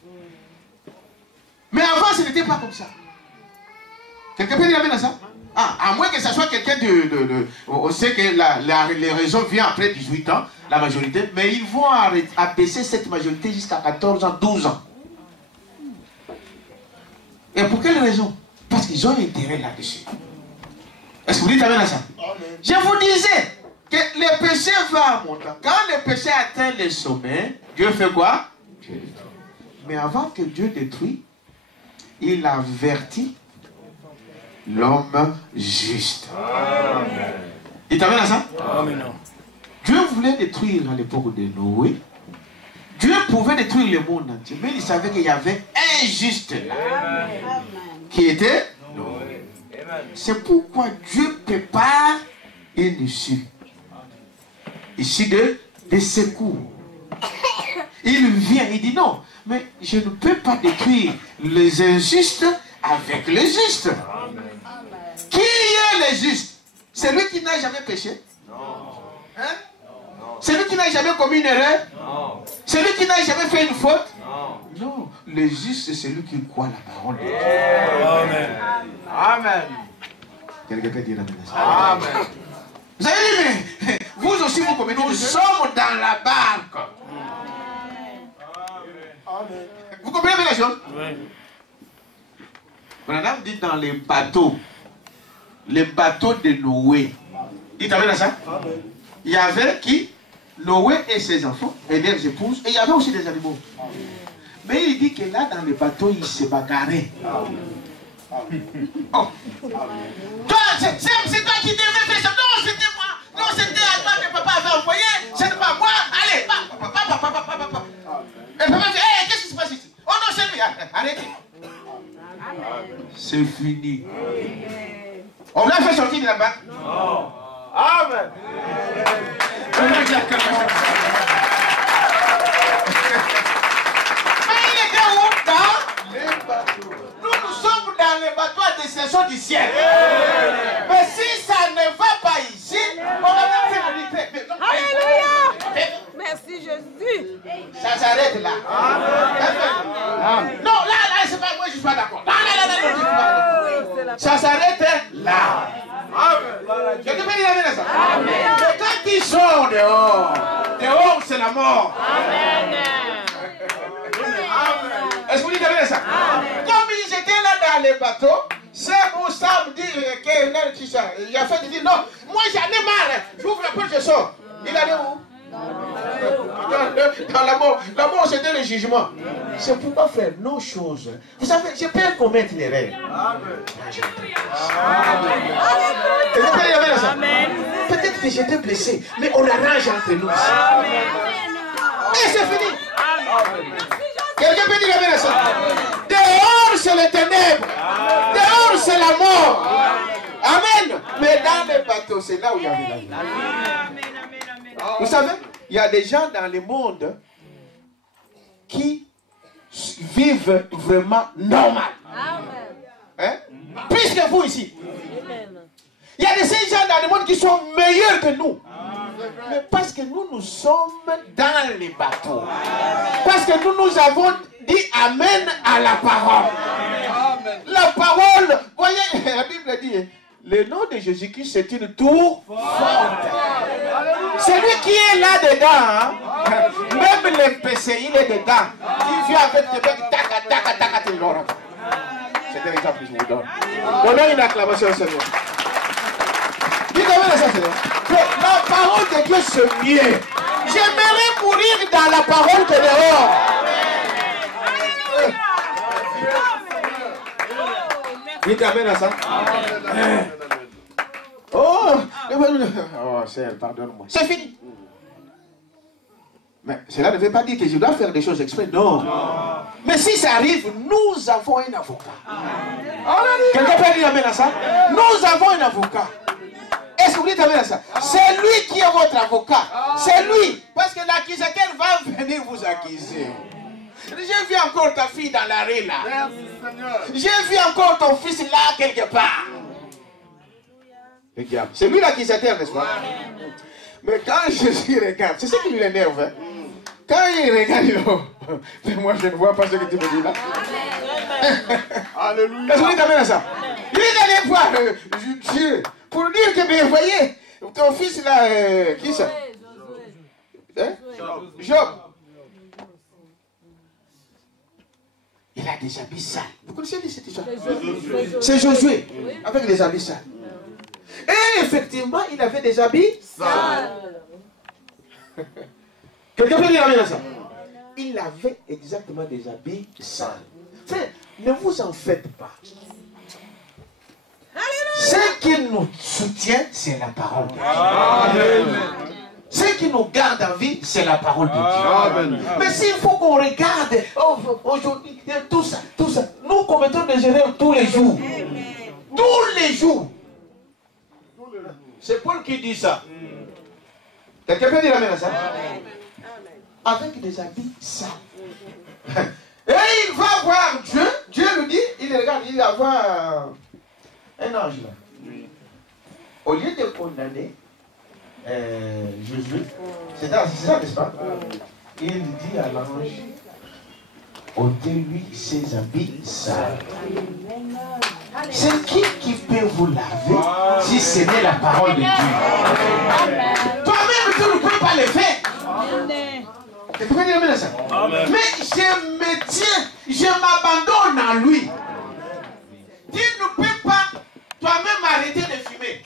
Mais avant ce n'était pas comme ça. Quelqu'un peut dire amen à ça? Ah, à moins que ce soit quelqu'un on sait que les raisons viennent après 18 ans, la majorité, mais ils vont abaisser cette majorité jusqu'à 14 ans, 12 ans. Et pour quelle raison? Parce qu'ils ont intérêt là-dessus. Est-ce que vous dites amen à ça? Je vous disais que le péché va à montant. Quand le péché atteint le sommet, Dieu fait quoi? Dieu détruit. Mais avant que Dieu détruise, il avertit l'homme juste. Amen. Il t'amène à ça? Amen. Dieu voulait détruire à l'époque de Noé. Dieu pouvait détruire le monde entier, mais il savait qu'il y avait un juste là, qui était Noé. C'est pourquoi Dieu prépare une issue. Issue de secours. Il vient, il dit non, mais je ne peux pas détruire les injustes avec les justes. Amen. Qui est le juste? Celui qui n'a jamais péché? Non. Hein? Non. Celui qui n'a jamais commis une erreur? Non. Celui qui n'a jamais fait une faute? Non. Non. Le juste, c'est celui qui croit la parole de Dieu. Amen. Amen. Quelqu'un peut dire amen. Amen. Vous avez dit, mais vous aussi, vous commettez. Nous sommes dans la barque. Amen. Vous comprenez la chose? Oui. Madame dit dans les bateaux de Noé. Il t'avait dans ça? Amen. Il y avait qui? Noé et ses enfants et leurs épouses. Et il y avait aussi des animaux. Amen. Mais il dit que là, dans le bateau, il se bagarrait. Oh. Toi, c'est toi qui devais faire ça. Non, c'était moi. Non, c'était à toi que papa avait envoyé. Ce n'est pas moi. Allez, papa. Et papa dit, hey, qu'est-ce qui se passe ici? Oh non, c'est lui. Arrêtez. C'est fini. On l'a fait sortir de la barque? Non. Amen. Mais il était où? Dans les bateaux. Nous sommes dans les bateaux à destination du ciel. Mais si ça ne va s'arrête là. Non, là, c'est pas, moi je ne suis pas d'accord. Non, ça s'arrête là. Je te peux dire la ça. Mais quand ils sont dehors, dehors c'est la mort. Est-ce que vous dites ça? Comme ils étaient là dans les bateaux, c'est où Sam dit il a fait dire non, moi j'en ai marre, j'ouvre la porte, je sors. Il allait où? Dans la mort c'était le jugement. C'est pourquoi faire nos choses. Vous savez, je peux commettre des rêves. Peut-être que j'étais blessé, mais on arrange entre nous. Et c'est fini. Quelqu'un peut dire la ça? Dehors c'est les ténèbres. Dehors c'est la mort. Amen. Mais dans les bateaux, c'est là où il y avait la vie. Vous savez, il y a des gens dans le monde qui vivent vraiment normal. Hein? Plus que vous ici. Il y a de ces gens dans le monde qui sont meilleurs que nous. Mais parce que nous sommes dans les bateaux. Parce que nous avons dit Amen à la parole. La parole, voyez, la Bible dit, le nom de Jésus-Christ c'est une tour forte. Celui qui est là-dedans, hein, même le péché, il est dedans. Il vient avec des mecs, tac, il l'aura. C'est un exemple que je vous donne. Donnez une acclamation au Seigneur. Dites-moi ça, Seigneur. La parole de Dieu c'est mieux. J'aimerais mourir dans la parole que dehors. Dites amen à ça. Oh, Seigneur, pardonne-moi. C'est fini. Mais cela ne veut pas dire que je dois faire des choses exprès. Non. Mais si ça arrive, nous avons un avocat. Quelqu'un peut dire amen à ça? Nous avons un avocat. Est-ce que vous dites amen à ça? C'est lui qui est votre avocat. C'est lui. Parce que l'accusateur va venir vous accuser. J'ai vu encore ta fille dans l'arrêt là. J'ai vu encore ton fils là quelque part. Regarde. C'est lui l'accusateur, n'est-ce pas? Mais quand Jésus regarde, c'est ce qui lui énerve. Hein? Quand il regarde, il dit, mais moi je ne vois pas ce que tu me dis là. Alléluia. Est-ce que vous dites amen à ça? Il est allé voir Dieu pour dire que, mais voyez, ton fils là, qui ça? Hein? Job. Il a des habits sales. Vous connaissez cette histoire? C'est Josué, avec des habits sales. Et effectivement, il avait des habits sales. Quelqu'un peut dire amen à ça? Il avait exactement des habits sales. Frère, ne vous en faites pas. Ce qui nous soutient, c'est la parole de Dieu. Ce qui nous garde en vie, c'est la parole de Dieu. Mais s'il faut qu'on regarde aujourd'hui, tout ça, nous commettons des erreurs tous les jours. Tous les jours. C'est Paul qui dit ça. Quelqu'un peut dire amen à ça? Avec des habits sales. Et il va voir Dieu. Dieu lui dit, il regarde, il va voir un ange là. Au lieu de condamner Jésus, c'est ça, n'est-ce pas? Il dit à l'ange, ôtez-lui ses habits sales. C'est qui peut vous laver si ce n'est la parole de Dieu? Toi-même, tu ne peux pas le faire. Tu peux dire ça? Mais je me tiens, je m'abandonne en lui. Tu ne peux pas toi-même arrêter de fumer.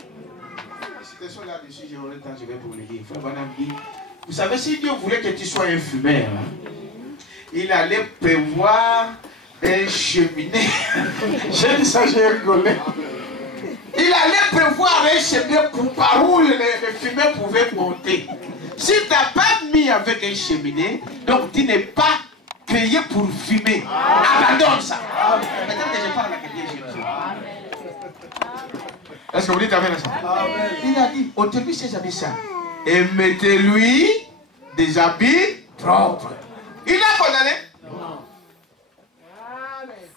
Cette question là-dessus, j'aurai le temps, je vais vous le dire. Vous savez, si Dieu voulait que tu sois un fumeur, il allait prévoir un cheminée. J'ai dit ça, j'ai rigolé. Il allait prévoir un cheminée par où les fumeurs pouvaient monter. Si tu n'as pas mis avec un cheminée, donc tu n'es pas créé pour fumer. Abandonne ça. Peut-être que je parle à quelqu'un, Jésus. Est-ce que vous dites amen à ça? Il a dit, ôtez-lui ses habits sales et mettez-lui des habits propres. Il a condamné? Non.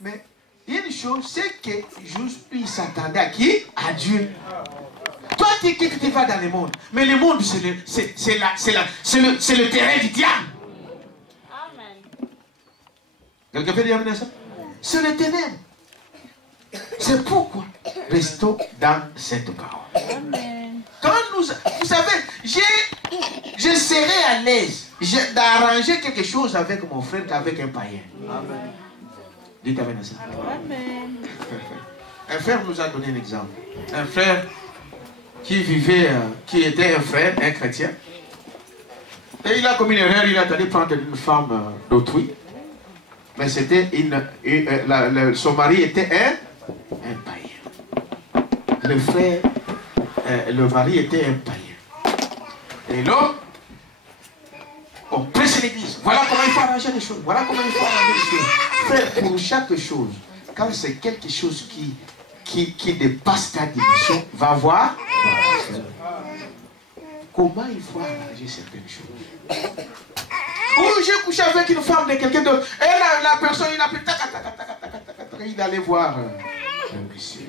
Mais une chose, c'est que il s'attendait à qui? À Dieu. Toi, tu vas dans le monde. Mais le monde, c'est le terrain du diable. Quelqu'un peut dire amen à ça? C'est les ténèbres. C'est pourquoi restons dans cette parole. Amen. Quand vous savez, je serai à l'aise d'arranger quelque chose avec mon frère qu'avec un païen. Amen. Dites amen à ça. Amen. Un frère nous a donné un exemple. Un frère qui vivait, qui était un frère, un chrétien. Et il a commis une erreur, il a allé prendre une femme d'autrui. Mais c'était son mari était un païen. Le frère, le mari était un païen. Et l'homme, on prêche l'église. Voilà comment il faut arranger les choses. Voilà comment il faut arranger les choses. Frère, pour chaque chose, quand c'est quelque chose qui dépasse ta dimension, va voir comment il faut arranger certaines choses. Ou j'ai couché avec une femme de quelqu'un d'autre. Et la personne, il a fait il allait voir un monsieur.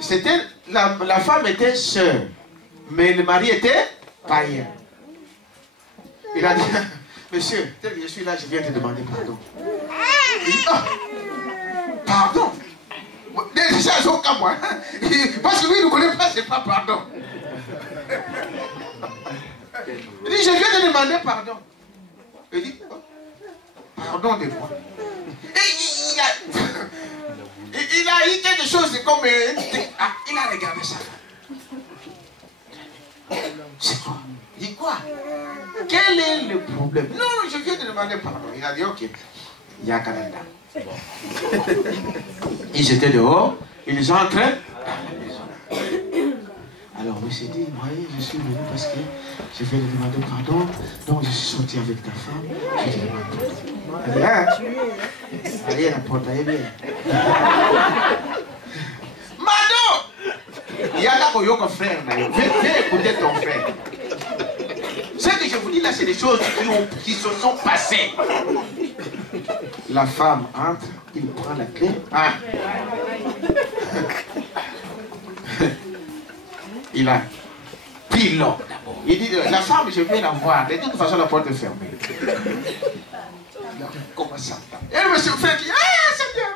C'était, la femme était sœur, mais le mari était païen. Il a dit, monsieur, tel que je suis là, je viens te demander pardon. Il dit, ah, pardon. Déjà, ils ont qu'à moi. Parce que lui, il ne connaît pas, c'est pas pardon. Il dit, je viens te demander pardon. Il dit, oh, pardon de moi. Et il a eu quelque chose comme... il a regardé ça. C'est quoi? Il dit quoi? Quel est le problème? Non, je viens te demander pardon. Il a dit, ok. Il y a Canada. Ils étaient dehors, ils entraient dans la maison. Alors, monsieur dit, oui, je suis venu parce que je vais lui demander pardon. Donc, je suis sorti avec ta femme. Je te demande pardon. Elle dit, ah, allez à la porte, allez bien. Mado! Il y a là qu'on frère. Viens écouter ton frère. Ce que je vous dis là, c'est des choses qui se sont passées. La femme entre, il prend la clé. Ah. Il a pris l'homme d'abord. Il dit, la femme, je vais la voir. De toute façon, la porte est fermée. Comment ça? Et le monsieur fait qui, ah, c'est bien.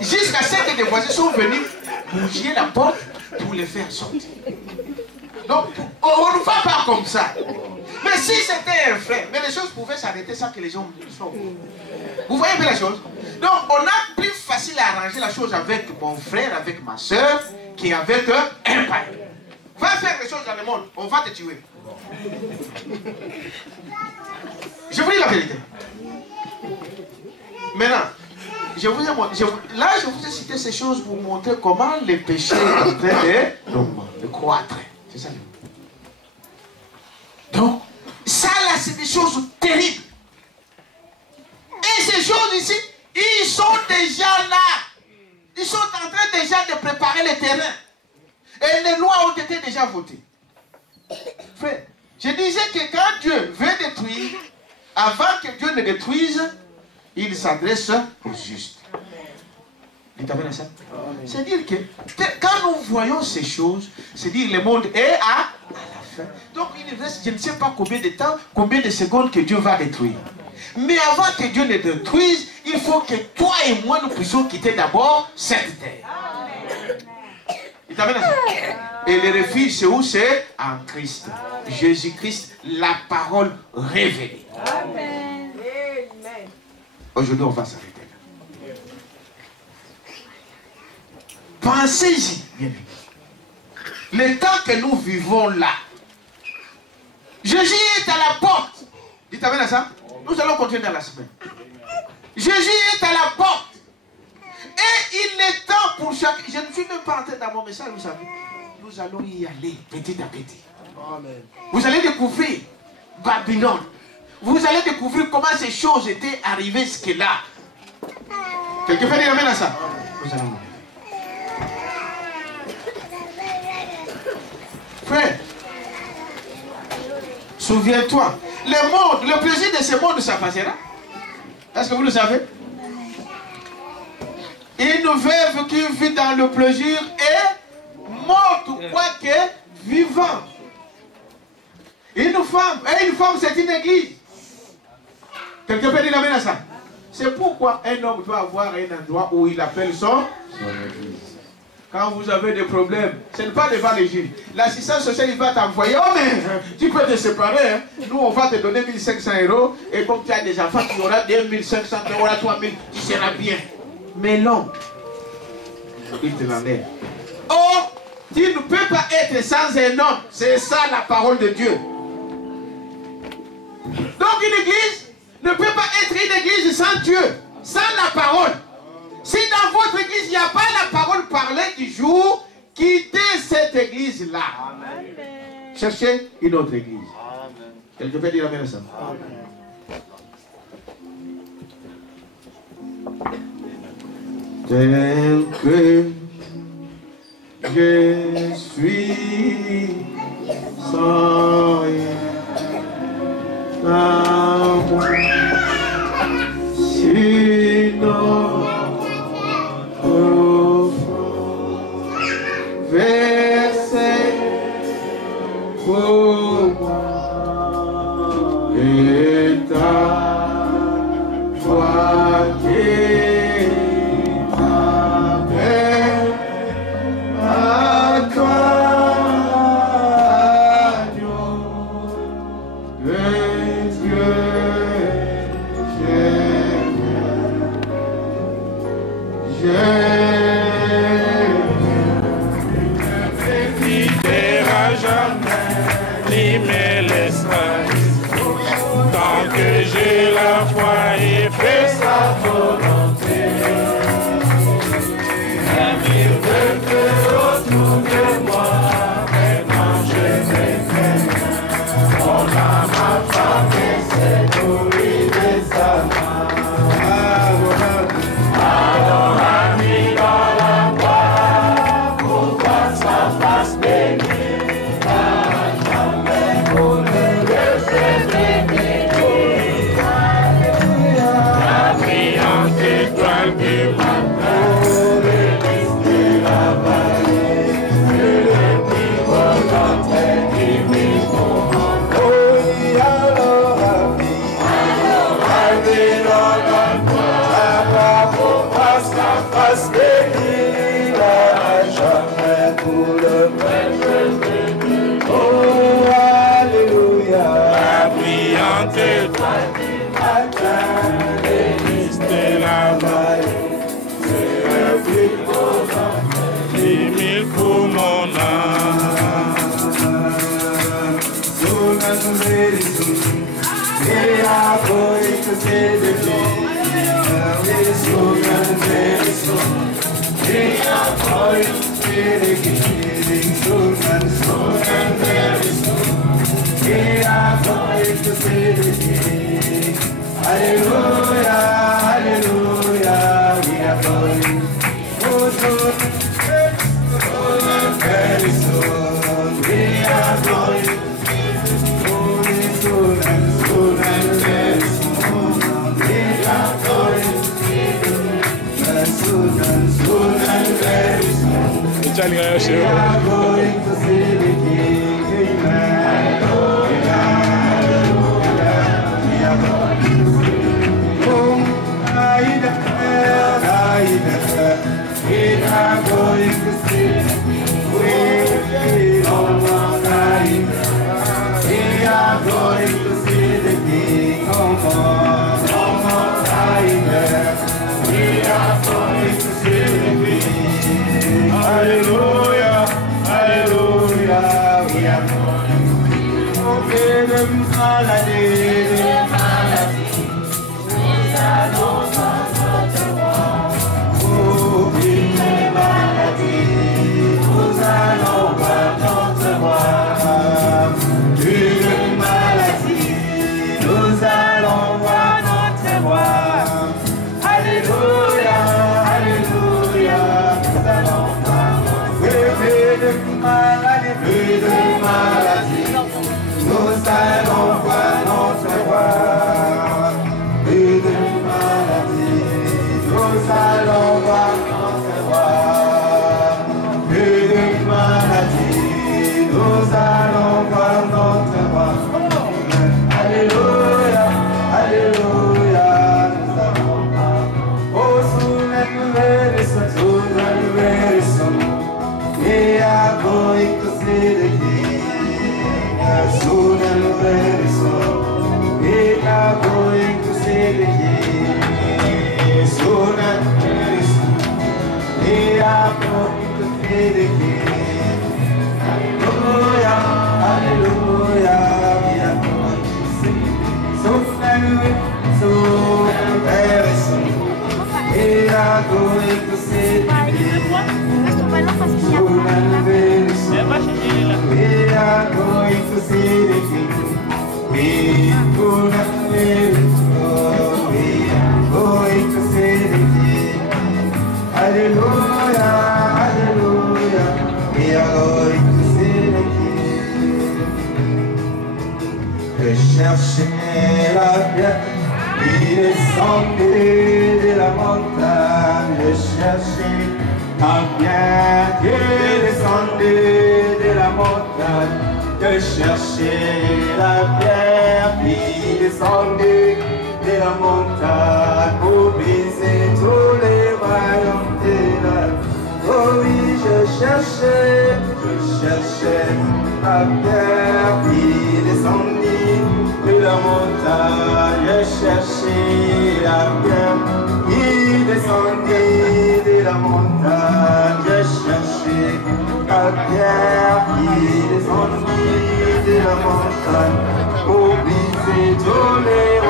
Jusqu'à ce que des voisins sont venus bouger la porte pour les faire sortir. Donc, on ne va pas comme ça. Mais si c'était un frère, mais les choses pouvaient s'arrêter sans que les gens soient. Vous voyez bien les choses? Donc, on a plus facile à arranger la chose avec mon frère, avec ma soeur, qu'avec un père. Va faire les choses dans le monde, on va te tuer. Je vous dis la vérité. Maintenant, je vous ai cité ces choses pour vous montrer comment les péchés sont en train de croître. C'est ça. Donc, ça là, c'est des choses terribles. Et ces choses ici, ils sont déjà là. Ils sont en train déjà de préparer le terrain. Et les lois ont été déjà votées. Frère, je disais que quand Dieu veut détruire, avant que Dieu ne détruise, il s'adresse aux justes. Vous avez ça? C'est-à-dire que quand nous voyons ces choses, c'est-à-dire le monde est à la fin. Donc il reste, je ne sais pas combien de temps, combien de secondes que Dieu va détruire. Mais avant que Dieu ne détruise, il faut que toi et moi nous puissions quitter d'abord cette terre. Vous avez ça? Et le refuge, c'est où? C'est en Christ. Jésus-Christ, la parole révélée. Amen. Aujourd'hui, on va s'arrêter là. Pensez-y, bien aimé. Le temps que nous vivons là, Jésus est à la porte. Dites amen à ça? Nous allons continuer dans la semaine. Jésus est à la porte. Et il est temps pour chaque... Je ne suis même pas entré dans mon message, vous savez. Nous allons y aller petit à petit. Amen. Vous allez découvrir Babylone. Vous allez découvrir comment ces choses étaient arrivées jusque-là. Quelqu'un fait dire amen à ça? Nous allons. Frère, souviens-toi, le monde, le plaisir de ce monde, ça passera. Est-ce que vous le savez? Une veuve qui vit dans le plaisir est morte. n'importe quoi que vivant. Une femme, c'est une église. Quelqu'un peut dire amen à ça? C'est pourquoi un homme doit avoir un endroit où il appelle son église. Quand vous avez des problèmes, ce n'est pas devant l'église. L'assistance sociale, il va t'envoyer. Oh, mais tu peux te séparer. Hein. Nous, on va te donner 1500 €. Et comme tu as des enfants, tu auras 2500, tu auras 3000, tu seras bien. Mais non, il te l'enlève. Or, tu ne peux pas être sans un homme. C'est ça la parole de Dieu. Donc, une église ne peut pas être une église sans Dieu, sans la parole. Si dans votre église, il n'y a pas la parole parlée du jour, quittez cette église-là. Cherchez une autre église. Quelqu'un peut dire amen à ça? Tel que je suis sans rien à moi, sinon versé pour moi et ta foi qui m'appelle à toi, agneau de Dieu, je Ni me laissera tant que j'ai la foi et fais sa volonté. Il veut que autour de moi, maintenant je m'éteins. Mon âme affamée s'est nourrie de sa main. Alors ami dans la voie, pour voir sa face bénie. Hallelujah, hallelujah, we are going. Oh, very soon, we are going. Oh, soon and very soon, we are going. Soon and very soon, we are going to see the King. Amen. We are going. We are going to see. We are going to see the King. No more time. We are going to see the King. Hallelujah, hallelujah. We are going to see the maladie. Nous allons voir notre roi. Une maladie. cherchais la pierre qui descendait de la montagne. Je cherchais la pierre qui descendait de la montagne. Je cherchais la pierre qui descendait de la montagne pour briser tous les royaumes de la terre. Oh oui, je cherchais la pierre qui descendit de la montagne. Je cherchais la pierre qui descendit de la montagne. Je cherchais la pierre qui descendit de la montagne pour briser tous les